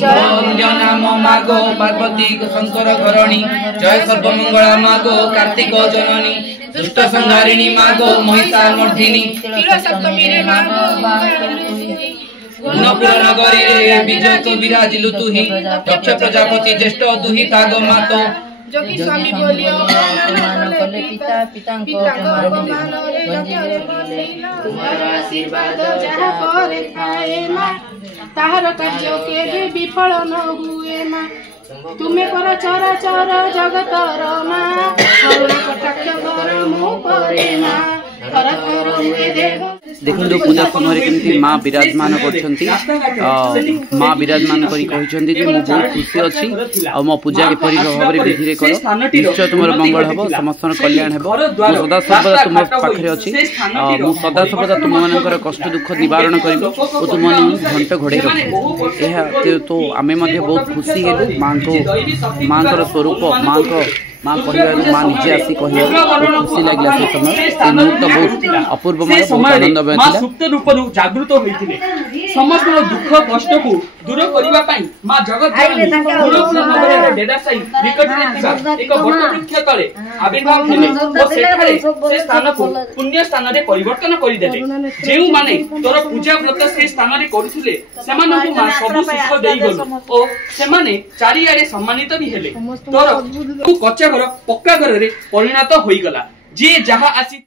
नाम मागो पार्वती शंकर घरणी जय सर्वमंगला मागो कार्तिक जननी दुष्ट संहारिणी मागो महिषा मर्दिनी गुणपुर नगरी रे विजय तो विराजिलु तुही दक्ष प्रजापति ज्येष्ठ दुही ताग मातो जोगी स्वामी बोलियो मान कले पिता पितांको मान रे तुम्हारा आशीर्वाद जहाँ करे खाए माँ ताहर कार्य के विफल न हुए माँ तुम्हें कर चर चर जगतर माँ करुण कटाक्ष कर मो परे माँ देखो पूजा समय केमती माँ विराजमान कर माँ विराजमान करी बहुत खुशी अच्छी आ मो पूजा किपरि भाव में विधि कर निश्चय तुम मंगल हम समस्त कल्याण हे सदा सर्वदा तुम पाखे अच्छी मुझे सदा सर्वदा तुम मान कष्ट दुख निवारण कर तुम घंट घोड़े रख तो आम बहुत खुशी हेलु माँ स्वरूप माँ कह माँ निजे आसी कह बहुत खुशी लगे से समय से मुहूर्त बहुत अपूर्वमय बहुत आनंदमय था। सुप्त रूप जागृत होइथिले समस्त दुख कष्ट को दूर करबा पई माँ जगत जननी नगर डेडा साई निकट रे थिबा एक बट वृक्ष तले आविर्भाव हेले और सेठारे से स्थान को पुण्य स्थान रे परिवर्तन करि देले जेउ माने तोर पूजा व्रत से स्थान रे करिथिले सेमानकु माँ सब सुख देई गलो ओ सेमाने चारियारे सम्मानित भी हेले तोर कच्चा घर पक्का घर रे परिणत होई गला जे जहा आसी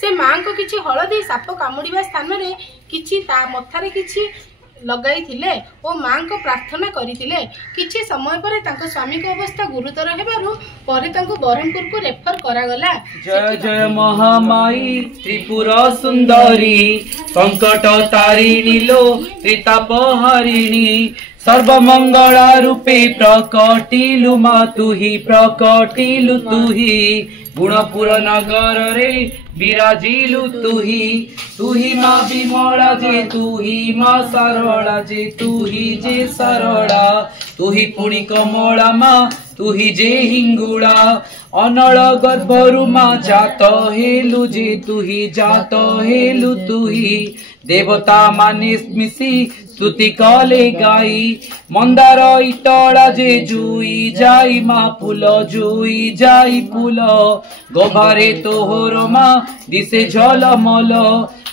से मां को किछि हळदी साप कामुडिबा स्थान रे किछि ता मथारे किछि लगाई थिले ओ मां को प्रार्थना करिथिले किछि समय परे तांको स्वामी को अवस्था गुरुतर हेबारु परे तांको बरहमपुर को रेफर करा गला। जय जय महामाई त्रिपुर सुंदरी संकट तारिणी लो त्रिताप हरिणी सर्वमंगला रूपे प्रकटिलु मा तुही प्रकटिलु तुही गुणपुर नगर रे विराजिलु तुही माँ विमला जे तुही माँ सरला जे तुही जे सरला तुही पुणी कमला माँ तुही जे हिंगुड़ा अनल गर्भरु माँ जात हेलु जे तुही जात हेलु तुही देवता माने मिसी स्तुति कले गाई मंदार इटला जे जुई जाई माँ फूल जुई जाई फूल गोभारे तोहर माँ दिसे झलमल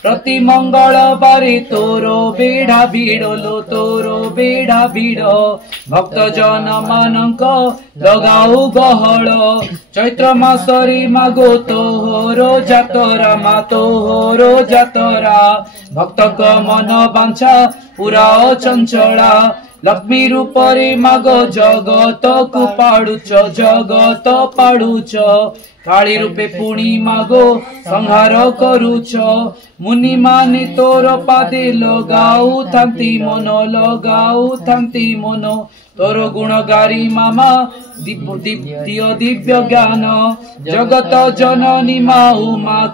प्रति मंगल बारे तोरो बेढ़ा भिड़लो तोरो बेढ़ा भिड़ भक्त जन मानक लगाऊ गहल चैत्र मासरे मागो तोहरो जातरा मा तोहरो जातरा भक्त मन बांछा पूरा चंचला लक्ष्मी रूपरे मागो जगत को पाड़ुच काली रूपे पुणी मागो संहार करुच मुनि माने तोर पादे लगाऊ थांती मन तोर गुणगारी मामा दिव्य ज्ञान जगत जननी माऊ माँ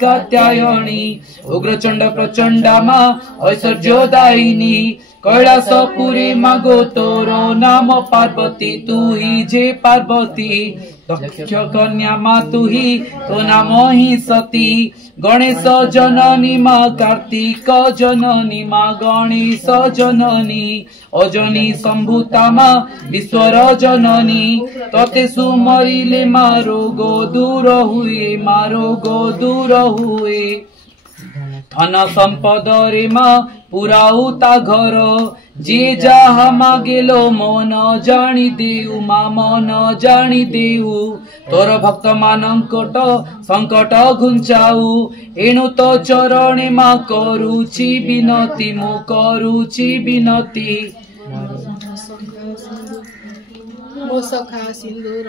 कात्यायणी उग्रचंड प्रचंडा माँ ऐश्वर्यदायिनी कैलासपुरी मागो तोरो नाम पार्वती तू ही जे पार्वती दक्ष कन्या माँ तू ही तो नाम ही सती गणेश जननी माँ कार्तिक जननी माँ गणेश जननी अजनी संभूता माँ विश्वर जननी तते सुमरिले मारो गो दूर हुए धन संपद रे माँ पुराऊ ता घर जे जहा मागेलो मन जानी देऊ मा मन जानी देऊ तोर भक्त मानंकट संकट घुंचाऊ एणु तो चरणे मा करूची विनती मु करूची विनती मो सखा सिंदूर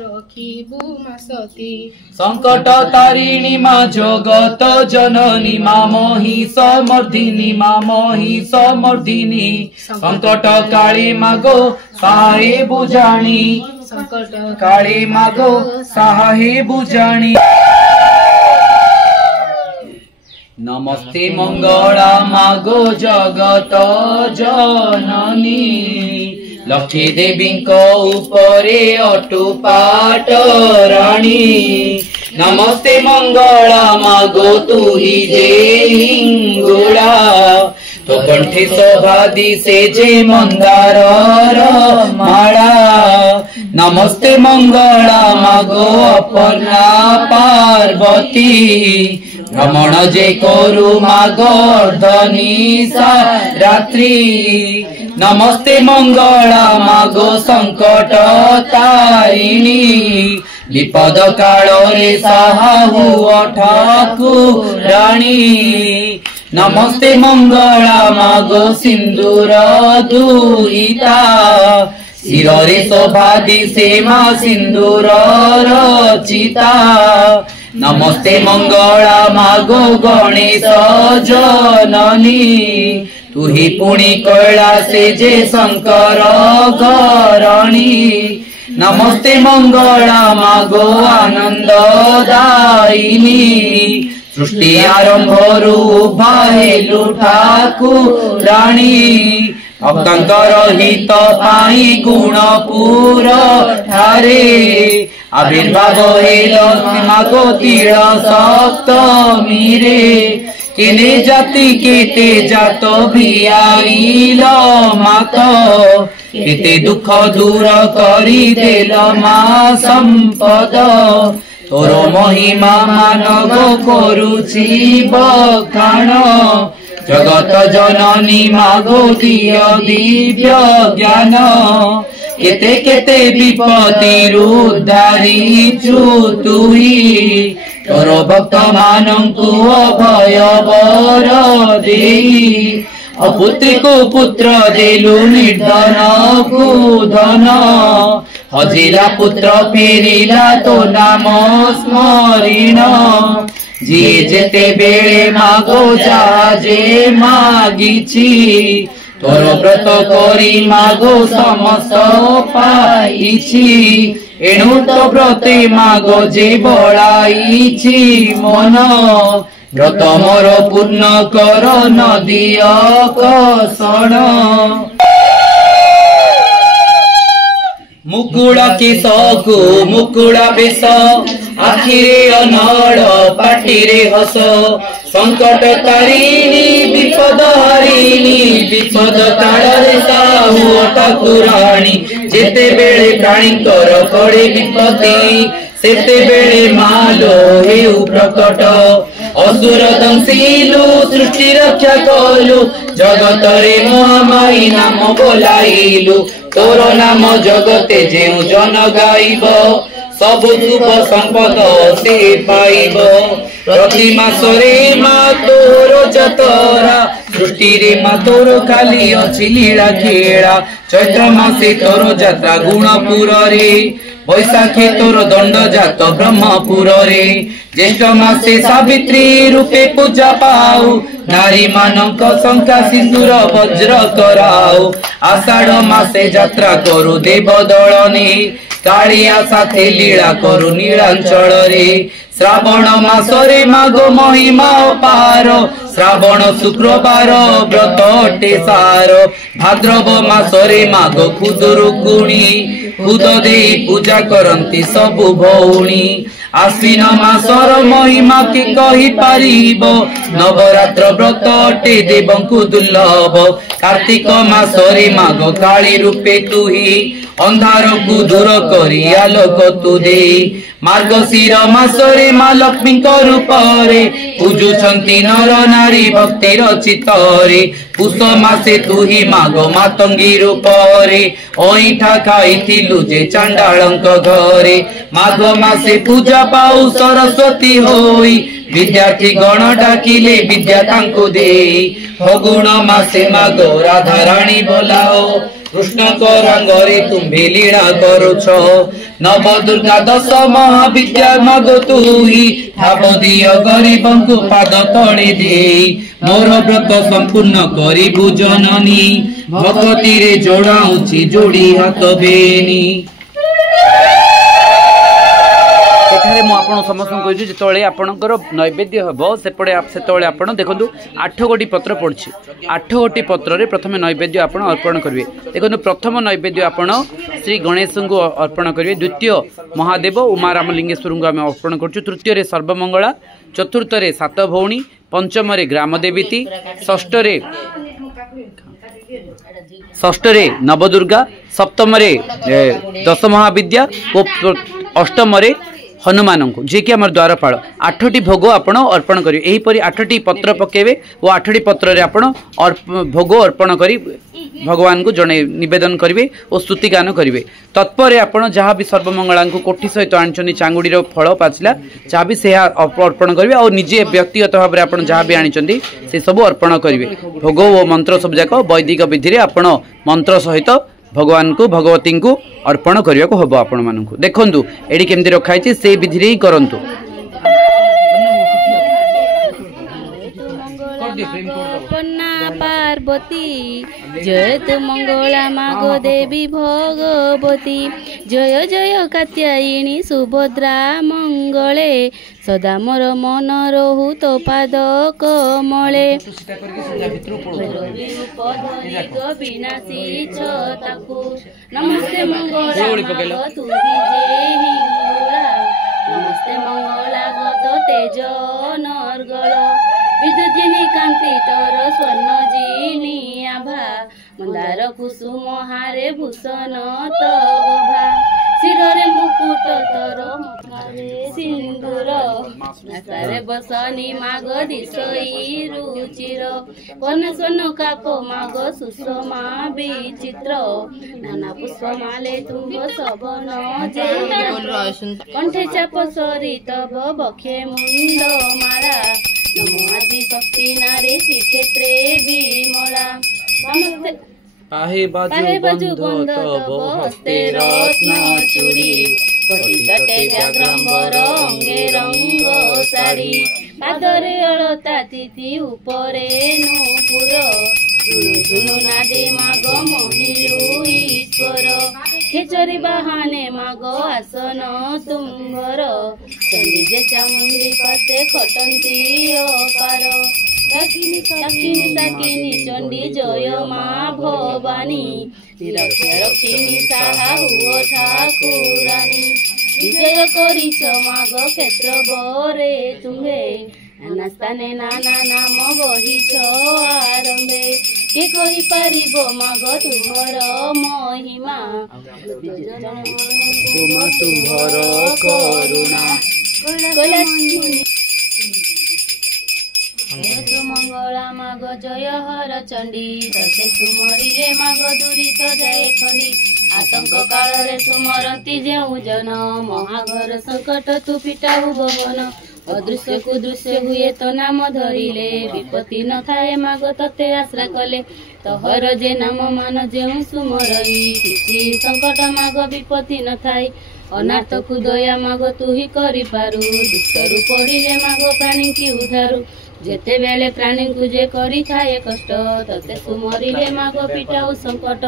रखिबु मासती संकट तारिणी मा जगत जननी मा महिषमर्दिनी मा महिषमर्दिनी संकट काली मागो सहाय बुझाणी संकट काली मागो सहाय बुझाणी नमस्ते मंगला मागो जगत जननी लक्ष्मी देवी उपरे अटुपाट राणी नमस्ते मंगला मागो तू ही जे हिंगुड़ा तो कंठे शोभा दिसे जे मंदार माला नमस्ते मंगला मागो अपर्णा पार्वती भ्रमण जे करू मागो अर्धनिशा रात्रि नमस्ते मंगला मागो संकट तारिणी विपद काल रे साहू ठाकुराणी नमस्ते मंगला मागो सिंदूर दुहिता शिर रे शोभा दिसे मा सिंदूर रचिता नमस्ते मंगला मागो गणेश जननी तू ही पुणी कैलासे जे शंकर घरणी नमस्ते मंगला मागो आनंददायिनी सृष्टि आरंभ रूभाहेलु ठाकुराणी भक्तंकर हित पाई गुणपुर ठारे आविर्भाव हेलो मागो तीर सप्तमी रे केने जाति केते जात भियाइल मात केते दुख दूर करी देल मा संपद तोर महिमा मानव करुची बखाण जगत जननी मागो दिय दिव्य ज्ञान केते केते विपत्ति उद्धारिचु तुही तोर भक्त मानंकु अभय वर देई अपुत्री को पुत्र देलु निर्धन को धन हजिला पुत्र फेरिला तो नाम स्मरण जी जेते बेले मागो जाजे मागिची तोर व्रत करी मागो समस्त पाइछि एणु तो व्रते मागो जे बळाइछि मन व्रत मोर पूर्ण कर नदिय कसण मुकुड़ा केशको मुकुड़ा बेश आखिरे अनड़ पाटिरे हस संकट तारिणी विपद हरिणी विपद काଳରେ साहू ठाकुराणी जेते बेले प्राणीकर पड़े विपत्ति सेते बेले मालो हेउ प्रकट असुर दंशिलु सृष्टि रक्षा कलु जगत रे महामाई नाम बोलाइलु तोर नाम जगते जेउ जन गाइब सब शुभ संपद से पाइब प्रति मासरे मा तोर जतरा सृष्टि रे मा तोर खाली अछि लीला खेला चैत्र मासे तोर यात्रा गुणपुर रे बैशाखी तोर दंड जात ब्रह्मपुर रे ज्येष्ठ मासे सावित्री रूपे पूजा पाऊ नारी मानक शंका सिंदूर वज्र कराऊ आषाढ़ मासे यात्रा करू देव दलने कालिया साथे लीला करू नीलांचल रे श्रावण मासरे मागो महिमा पार श्रावण शुक्रवार व्रत अटे सार भाद्रव मासरे मागो खुदुरुकुणी खुद देई पूजा करंती सबु भौणी आश्विन मासर महिमा के कहि पारिब नवरात्र व्रत अटे देवंकु दुर्लभ कार्तिक मासरे मागो काली रूपे तुही अंधार को दूर करी आलोक तू दे मार्गशीर मासरे माँ लक्ष्मी रूपरे पूजुछंती नर नारी भक्तिर चित्तरे पुष मासे तू ही माग मातंगी रूपरे अईठा खाइथिलु जे चांडालंक घरे माघ मासे पूजा पाऊ सरस्वती होई विद्यार्थी गण डाकिले विद्या तांको दे फगुण मासे माग राधा रानी बोलाओ कृष्ण को रंगरे तुम्हें लीला करुछ नव दुर्गा दश महाविद्या मग तू ही भाव दिय गरीबों को पाद तले दे मोर व्रत संपूर्ण करिबु जननी भक्ति रे जोड़ाउछि जोड़ी हाथ बेनी एठारे मु आपण समस्त कहूँ जिते आपणकर नैवेद्य हम से आप देखो 8 गोटी पत्र पड़ी 8 गोटी पत्र प्रथम नैवेद्य आप अर्पण करेंगे देखो प्रथम नैवेद्य आप श्री गणेश को अर्पण करेंगे द्वितीय महादेव उमारामलिंगेश्वर को आम अर्पण कर तृतीय सर्वमंगला चतुर्थ सात भौणी पंचम ग्रामदेवीती षष्ठ नवदुर्गा सप्तम दश महाविद्या और अष्टम हनुमान को जी कि आम द्वारपाल 8टी भोग आपण अर्पण करेंगे यहीपरि 8टी पत्र पकेबे और 8टी पत्र आपण भोग अर्पण करी भगवान को जड़े निवेदन करेंगे और स्तुतिगान करेंगे तत्पर आपण जहाँ भी सर्वमंगला को कोठी सहित आनी चांगुड़ी फल पाचिला जहाँ भी से अर्पण करेंगे और निजे व्यक्तिगत भाव में आप जहाँ भी आनी से सब अर्पण करेंगे भोग और मंत्र सब जाक वैदिक विधि आपण मंत्र सहित भगवान को भगवती को अर्पण करने को हम आपण मानू देखु ये केमती रखाई से विधि ही करंतु पार्वती जय तु मंगला मागो देवी भगवती जय जय कात्यायिनी सुभद्रा मंगले सदा मोर मन रहु तो पाद कमले विनाशी नमस्ते मंगला तू नमस्ते मंगला गत तेज नर्गल विद्युजिनी कांति तोर स्वर्ण जिनी आभा मंदार कुसुम हारे भूषण तोभा शिरे मुकुट तोर मुखारे सिंदूर नासारे बसनी माग दिशई रुचिर कन स्वर्ण काक माग सुषमा विचित्र नाना पुष्प माले तुंग सबन कंठे चाप सरी तब बखे मुंड माला नमो आदि शक्ति नारी श्रीक्षेत्रे विमला नमस्ते पाहे बाजू बंध तब हस्ते रत्न चूड़ी कटी तटे व्याघ्रंबर अंगे रंग साड़ी पादरे अलता तिथि उपरे नूपुर झुनु नादे माग महिलु ईश्वर खेचरी बाहाने माग आसन तुम्बर चंडी जे चामुंडी पाते खटंती अपार ताकिनी चंडी जय माँ भवानी रक्षिणी साहा हुओ ठाकुरानी विजय करिछ माग क्षेत्र बरे तुम्हे नाना स्थाने नाना नाम बहिछ आरंभे के कहि पारिब माग तुमर महिमा तुम्हार करुणा मंगला माग जय हर चंडी तते सुमरिले माग दूरित जाए खंडी आतंक काल रे सुमरती जेउ जन महाघर संकट तू पिटाऊ भवन अदृश्य को दृश्य हुए तो नाम धरिले विपत्ति न थाए माग तते आश्रा कले तोहर जे नाम मान जेउ सुमरई किछि संकट माग विपत्ति न थाए अनाथ को दया माग तू ही करि पारु दुष्टरु पड़िले माग प्राणी की उधारू जेते बेले प्राणी को जे करी थाए कष्ट तते सुमरिले माग पिटाऊ संकट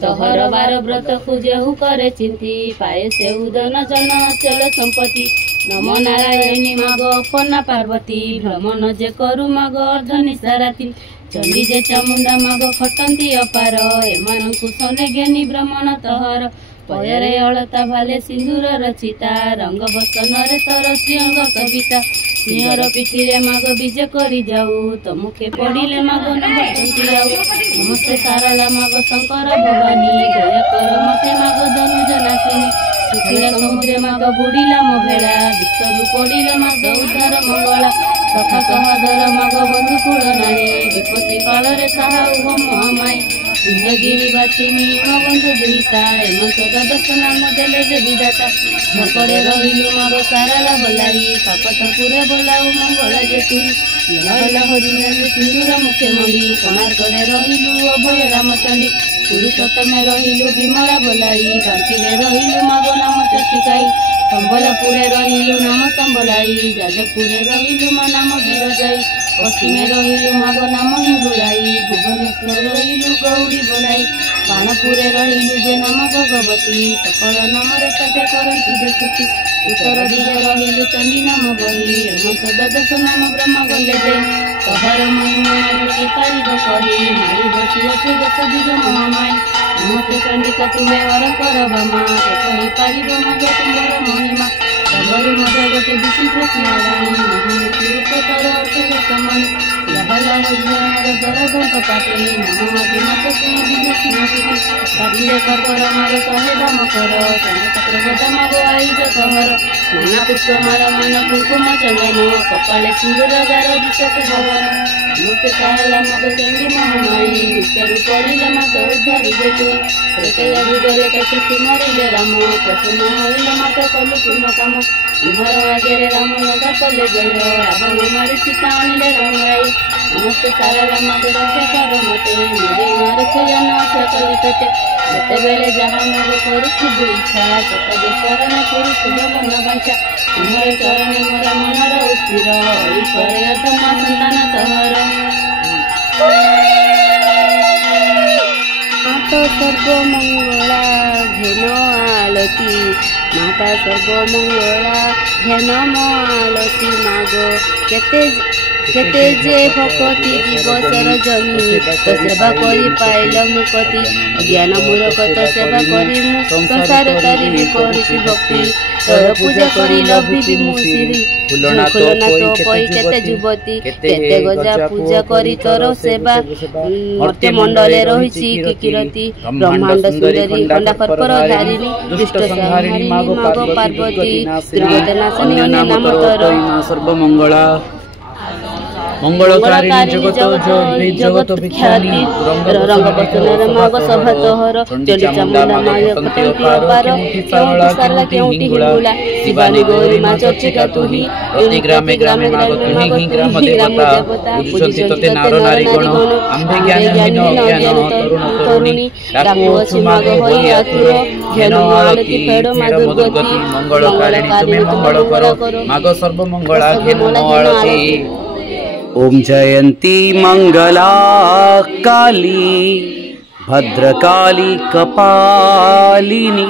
तोहर बार व्रत को जेहु करे चिंती पाए से उदन जन चल संपत्ति नमो नारायणी माग अपना पार्वती भ्रमण जे करू माग अर्धनिशा राति चंडी जे चामुंडा माग खटंती अपार एमानकु सने ज्ञानी भ्रमण तोहर पयरे अलता भाले सिंदूर रचिता रंग बसन रे तर श्रीअंग कविता सिंहर पिठिरे माग बीजे करी जाऊ तो मुखे पड़िले माग नमस्ते सारला माग शंकर भवानी दया कर मते माग ବାସିନୀ ଶୁଖିଲା ସମୁଦ୍ରେ ମାଗ ବୁଡ଼ିଲା ମୋ ଭେଳା ବିଶ୍ୱରୁ ପଡ଼ିଲେ ମାଗ ଉଦ୍ଧାର ମଙ୍ଗଳା ସଖା ସହଦର ମାଗ ବନ୍ଧୁ କୂଳ ନାରୀ ବିପତ୍ତି କାଳରେ ସାହା ଉହ ମହାମାଇ ସିଂହଗିରି ବାସିନୀ ମୋ ବନ୍ଧୁ ଦୁଇତା ଏମନ୍ତ ଦ୍ୱାଦଶ ନାମ ଦେଲେ ଯେ ବିଧାତା ଝକଡ଼େ ରହିଲୁ ମାଗ ସାରାଲା ବଲାଇ କାକଟପୁରେ ବୋଲାଉ ମଙ୍ଗଳ ଯେ ତୁହି ଲହଲ ହରିଣରେ ସିନ୍ଦୁର ମୁଖେ ମଣ୍ଡି କୋଣାର୍କରେ ରହିଲୁ ଅଭୟ ରାମଚଣ୍ଡୀ ପୁରୁଷୋତ୍ତମେ ରହିଲୁ ବିମଳା ବୋଲାଇ ବାଙ୍କିରେ ରହିଲୁ ମାଗ ନାମ ଚଟିକାଇ ସମ୍ବଲପୁରେ ରହିଲୁ ନାମ ସମ୍ବলাই ଯାଜପୁରେ ରହିଲୁ ମା ନାମ ବିରଜାଇ ପଶ୍ଚିମେ ରହିଲୁ ମାଗ ନାମ ହିଙ୍ଗୁଳାଇ ଭୁବନେଶ୍ୱର ରହିଲୁ ଗୌରୀ ବୋଲାଇ ବାଣପୁରେ ରହିଲୁ ଯେ ନାମ ଭଗବତୀ ସକଳ ନାମରେ ସତେ କରନ୍ତୁ ଦେଖୁଛି ଉତ୍ତର ଦିଗେ ରହିଲୁ ଚଣ୍ଡୀ ନାମ ବହି ଏମନ୍ତ ଦ୍ୱାଦଶ ନାମ ବ୍ରହ୍ମ ଗଲେ ଯେ ସହର ମହିମା କେ ପାରିବ କହି ମାରି ବସିଅଛୁ ଦଶ ଦିଗ ମହାମାଇ ନମସ୍ତେ ଚଣ୍ଡିକା ତୁମେ ହର କର ବାମା କହିପାରିବ ମାଗ ତୁମର ମହିମା ତମରୁ ମଧ୍ୟ ଗୋଟେ ବିଚିତ୍ର ସିଂହରାଣୀ ମହାମୂର୍ତ୍ତି ରୂପ ତର ଅଠର ସମଣି ଲହଲ ହରିଣର ଦରଦନ୍ତ ପାଟି ନାମ ମାଗି ମାତ ଶୁଣି ବିଜୁ ସିଂହଟିକି ପାଟିରେ କର୍କର ମାର ଶହେ ଦାମ କର ଚନ୍ଦ୍ରଚକ୍ର ଗଦା ମାଗ ଆଇଜ ସହର ନାନା ପୁଷ୍ପମାଳ ମାନ କୁଙ୍କୁମ ଚନ୍ଦନ କପାଳେ ସିନ୍ଦୁର ଗାର ବିଶ୍ୱ ଭବନ ମୋତେ ସାରଲା ମଗ ଚଣ୍ଡୀ ମହାମାଇ ବିଶ୍ୱରୁ ପଡ଼ିଲେ ମାତ ଉଦ୍ଧାରି ଯେତୁ ପ୍ରତ୍ୟେକ ଯୁଗରେ ତତେ ସୁମରିଲେ ରାମ ପ୍ରସନ୍ନ ହୋଇଲେ ମାତ କଲୁ ପୂର୍ଣ୍ଣ କାମ ତୁମର ଆଗରେ ରାମ ଲଗା କଲେ ଜୟ ରାବଣ ମାରି ସୀତା ଆଣିଲେ ରାମରାଇ ନମସ୍ତେ ସାରଲା ମଗ ରକ୍ଷା କର ମତେ ମୋରି ମାରୁଛ ଜନ ଆଶା କଲି ତତେ ଯେତେବେଳେ ଯାହା ମଗ କରୁଥିବୁ ଇଚ୍ଛା ସତବେ ଶରଣ କରୁଛୁ ମନ ବାଞ୍ଛା ତୁମର ଚରଣେ ମୋର ମନର ଉସ୍ଥିର ଈଶ୍ୱରେ ଅଧମା ସନ୍ତାନ ତହର माता सर्वमंगला घेन आलती माता सर्वमंगला घेन आलती माग केते जे भक्ति दिवसर जनी तो सेवा करी पाइल मुक्ति ज्ञान मूर्ख तो सेवा करी मु संसार तारी भी करुछि भक्ति तोर पूजा करी लभिबी मु सिरी फुलना तो पई केते युवती केते गजा पूजा करी तोर सेवा मर्त्य मंडले रहिछि किकिरती ब्रह्मांड सुंदरी खंडा खरपर धारिणी दुष्ट संहारिणी मागो पार्वती त्रिगुणनाशिनी नाम तोर सर्वमंगला मंगलकारिणी जगत विख्याति रंगपतनर माग सभा तोहर चंडी चामुंडा माय कटंती अपार केउटी सारला केउटी हिंगुला शिवानी गौरी मा चर्चिका तुही प्रति ग्रामे ग्रामे माग तुही ग्राम देवता पूजित तते नार नारी गण आम्भे ज्ञानहीन अज्ञान तरुण तरुणी डाकुअछु माग होई आतुर घेन आलती फेडो मादुर्गति मंगलकारिणी तुमे मंगल करो माग सर्वमंगला घेन आलती ओम जयंती मंगला काली भद्रकाली कपालिनी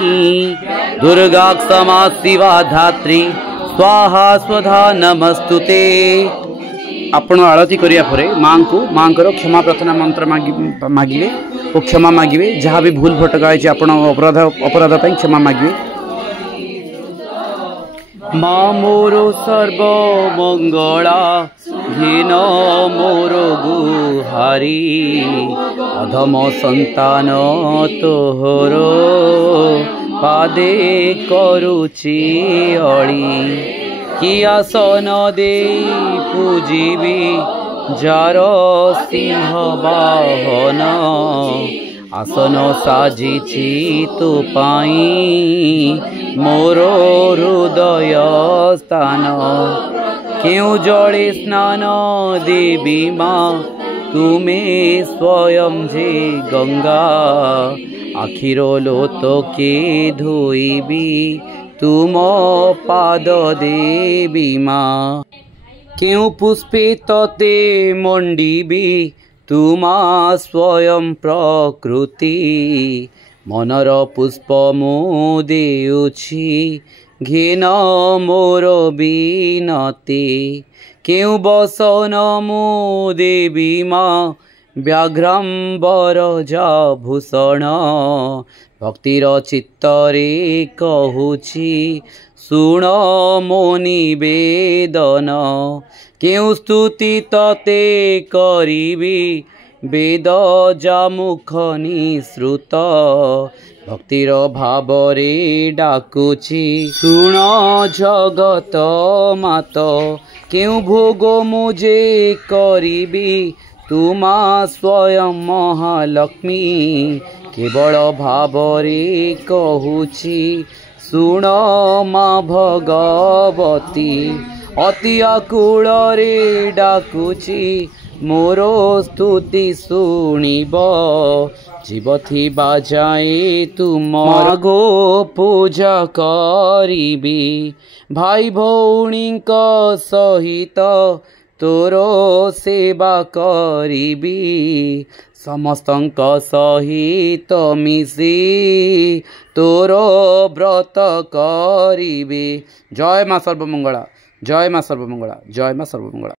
दुर्गा क्षमा शिवा धात्री स्वाहा स्वधा नमस्तुते। आपण आरती करिया परे मां को मांकर क्षमा प्रार्थना मंत्र मागिबे और क्षमा मागिबे जहाँ भी भूल भटका है आपण अपराध पई क्षमा मागिबे। माँ मोरो सर्व मंगला घेन मोर गुहारी अधम संतान तोहर पादे करुची अली कि आसन दे पूजिबी जार सिंह बाहन आसन साजिछि तु पाई मोर हृदय स्थान क्यों जड़े स्नान देवी माँ तुमे स्वयं जे गंगा आखिर लोत के धोइबी तुम पाद देवी माँ क्यों पुष्पे तते मंडिबी तुमा स्वयं प्रकृति मनर पुष्प मु देउछि घेन मोर बीनती क्यों बसन मु देवी माँ व्याघ्रम्बर भूषण भक्तिर चित्तरे कहूछि सुण मो निवेदन क्यों स्तुति तते करिबी वेद जामुख निश्रुत भक्तिर भावरे डाकुची शुण जगत मात केउ भोग मुझे करिबी तुमा स्वयं महालक्ष्मी केवल भावरे कहूची शुण माँ भगवती अति आकुल रे डाकुची मोरो स्तुति शुणिब जीव थिबा जाए तुम गो पूजा करिबी भाई भौणी सहित तोरो सेवा करिबी समस्तंक सहित मिसी तोरो व्रत करिबी। जय माँ सर्वमंगला, जय माँ सर्वमंगला, जय माँ सर्वमंगला।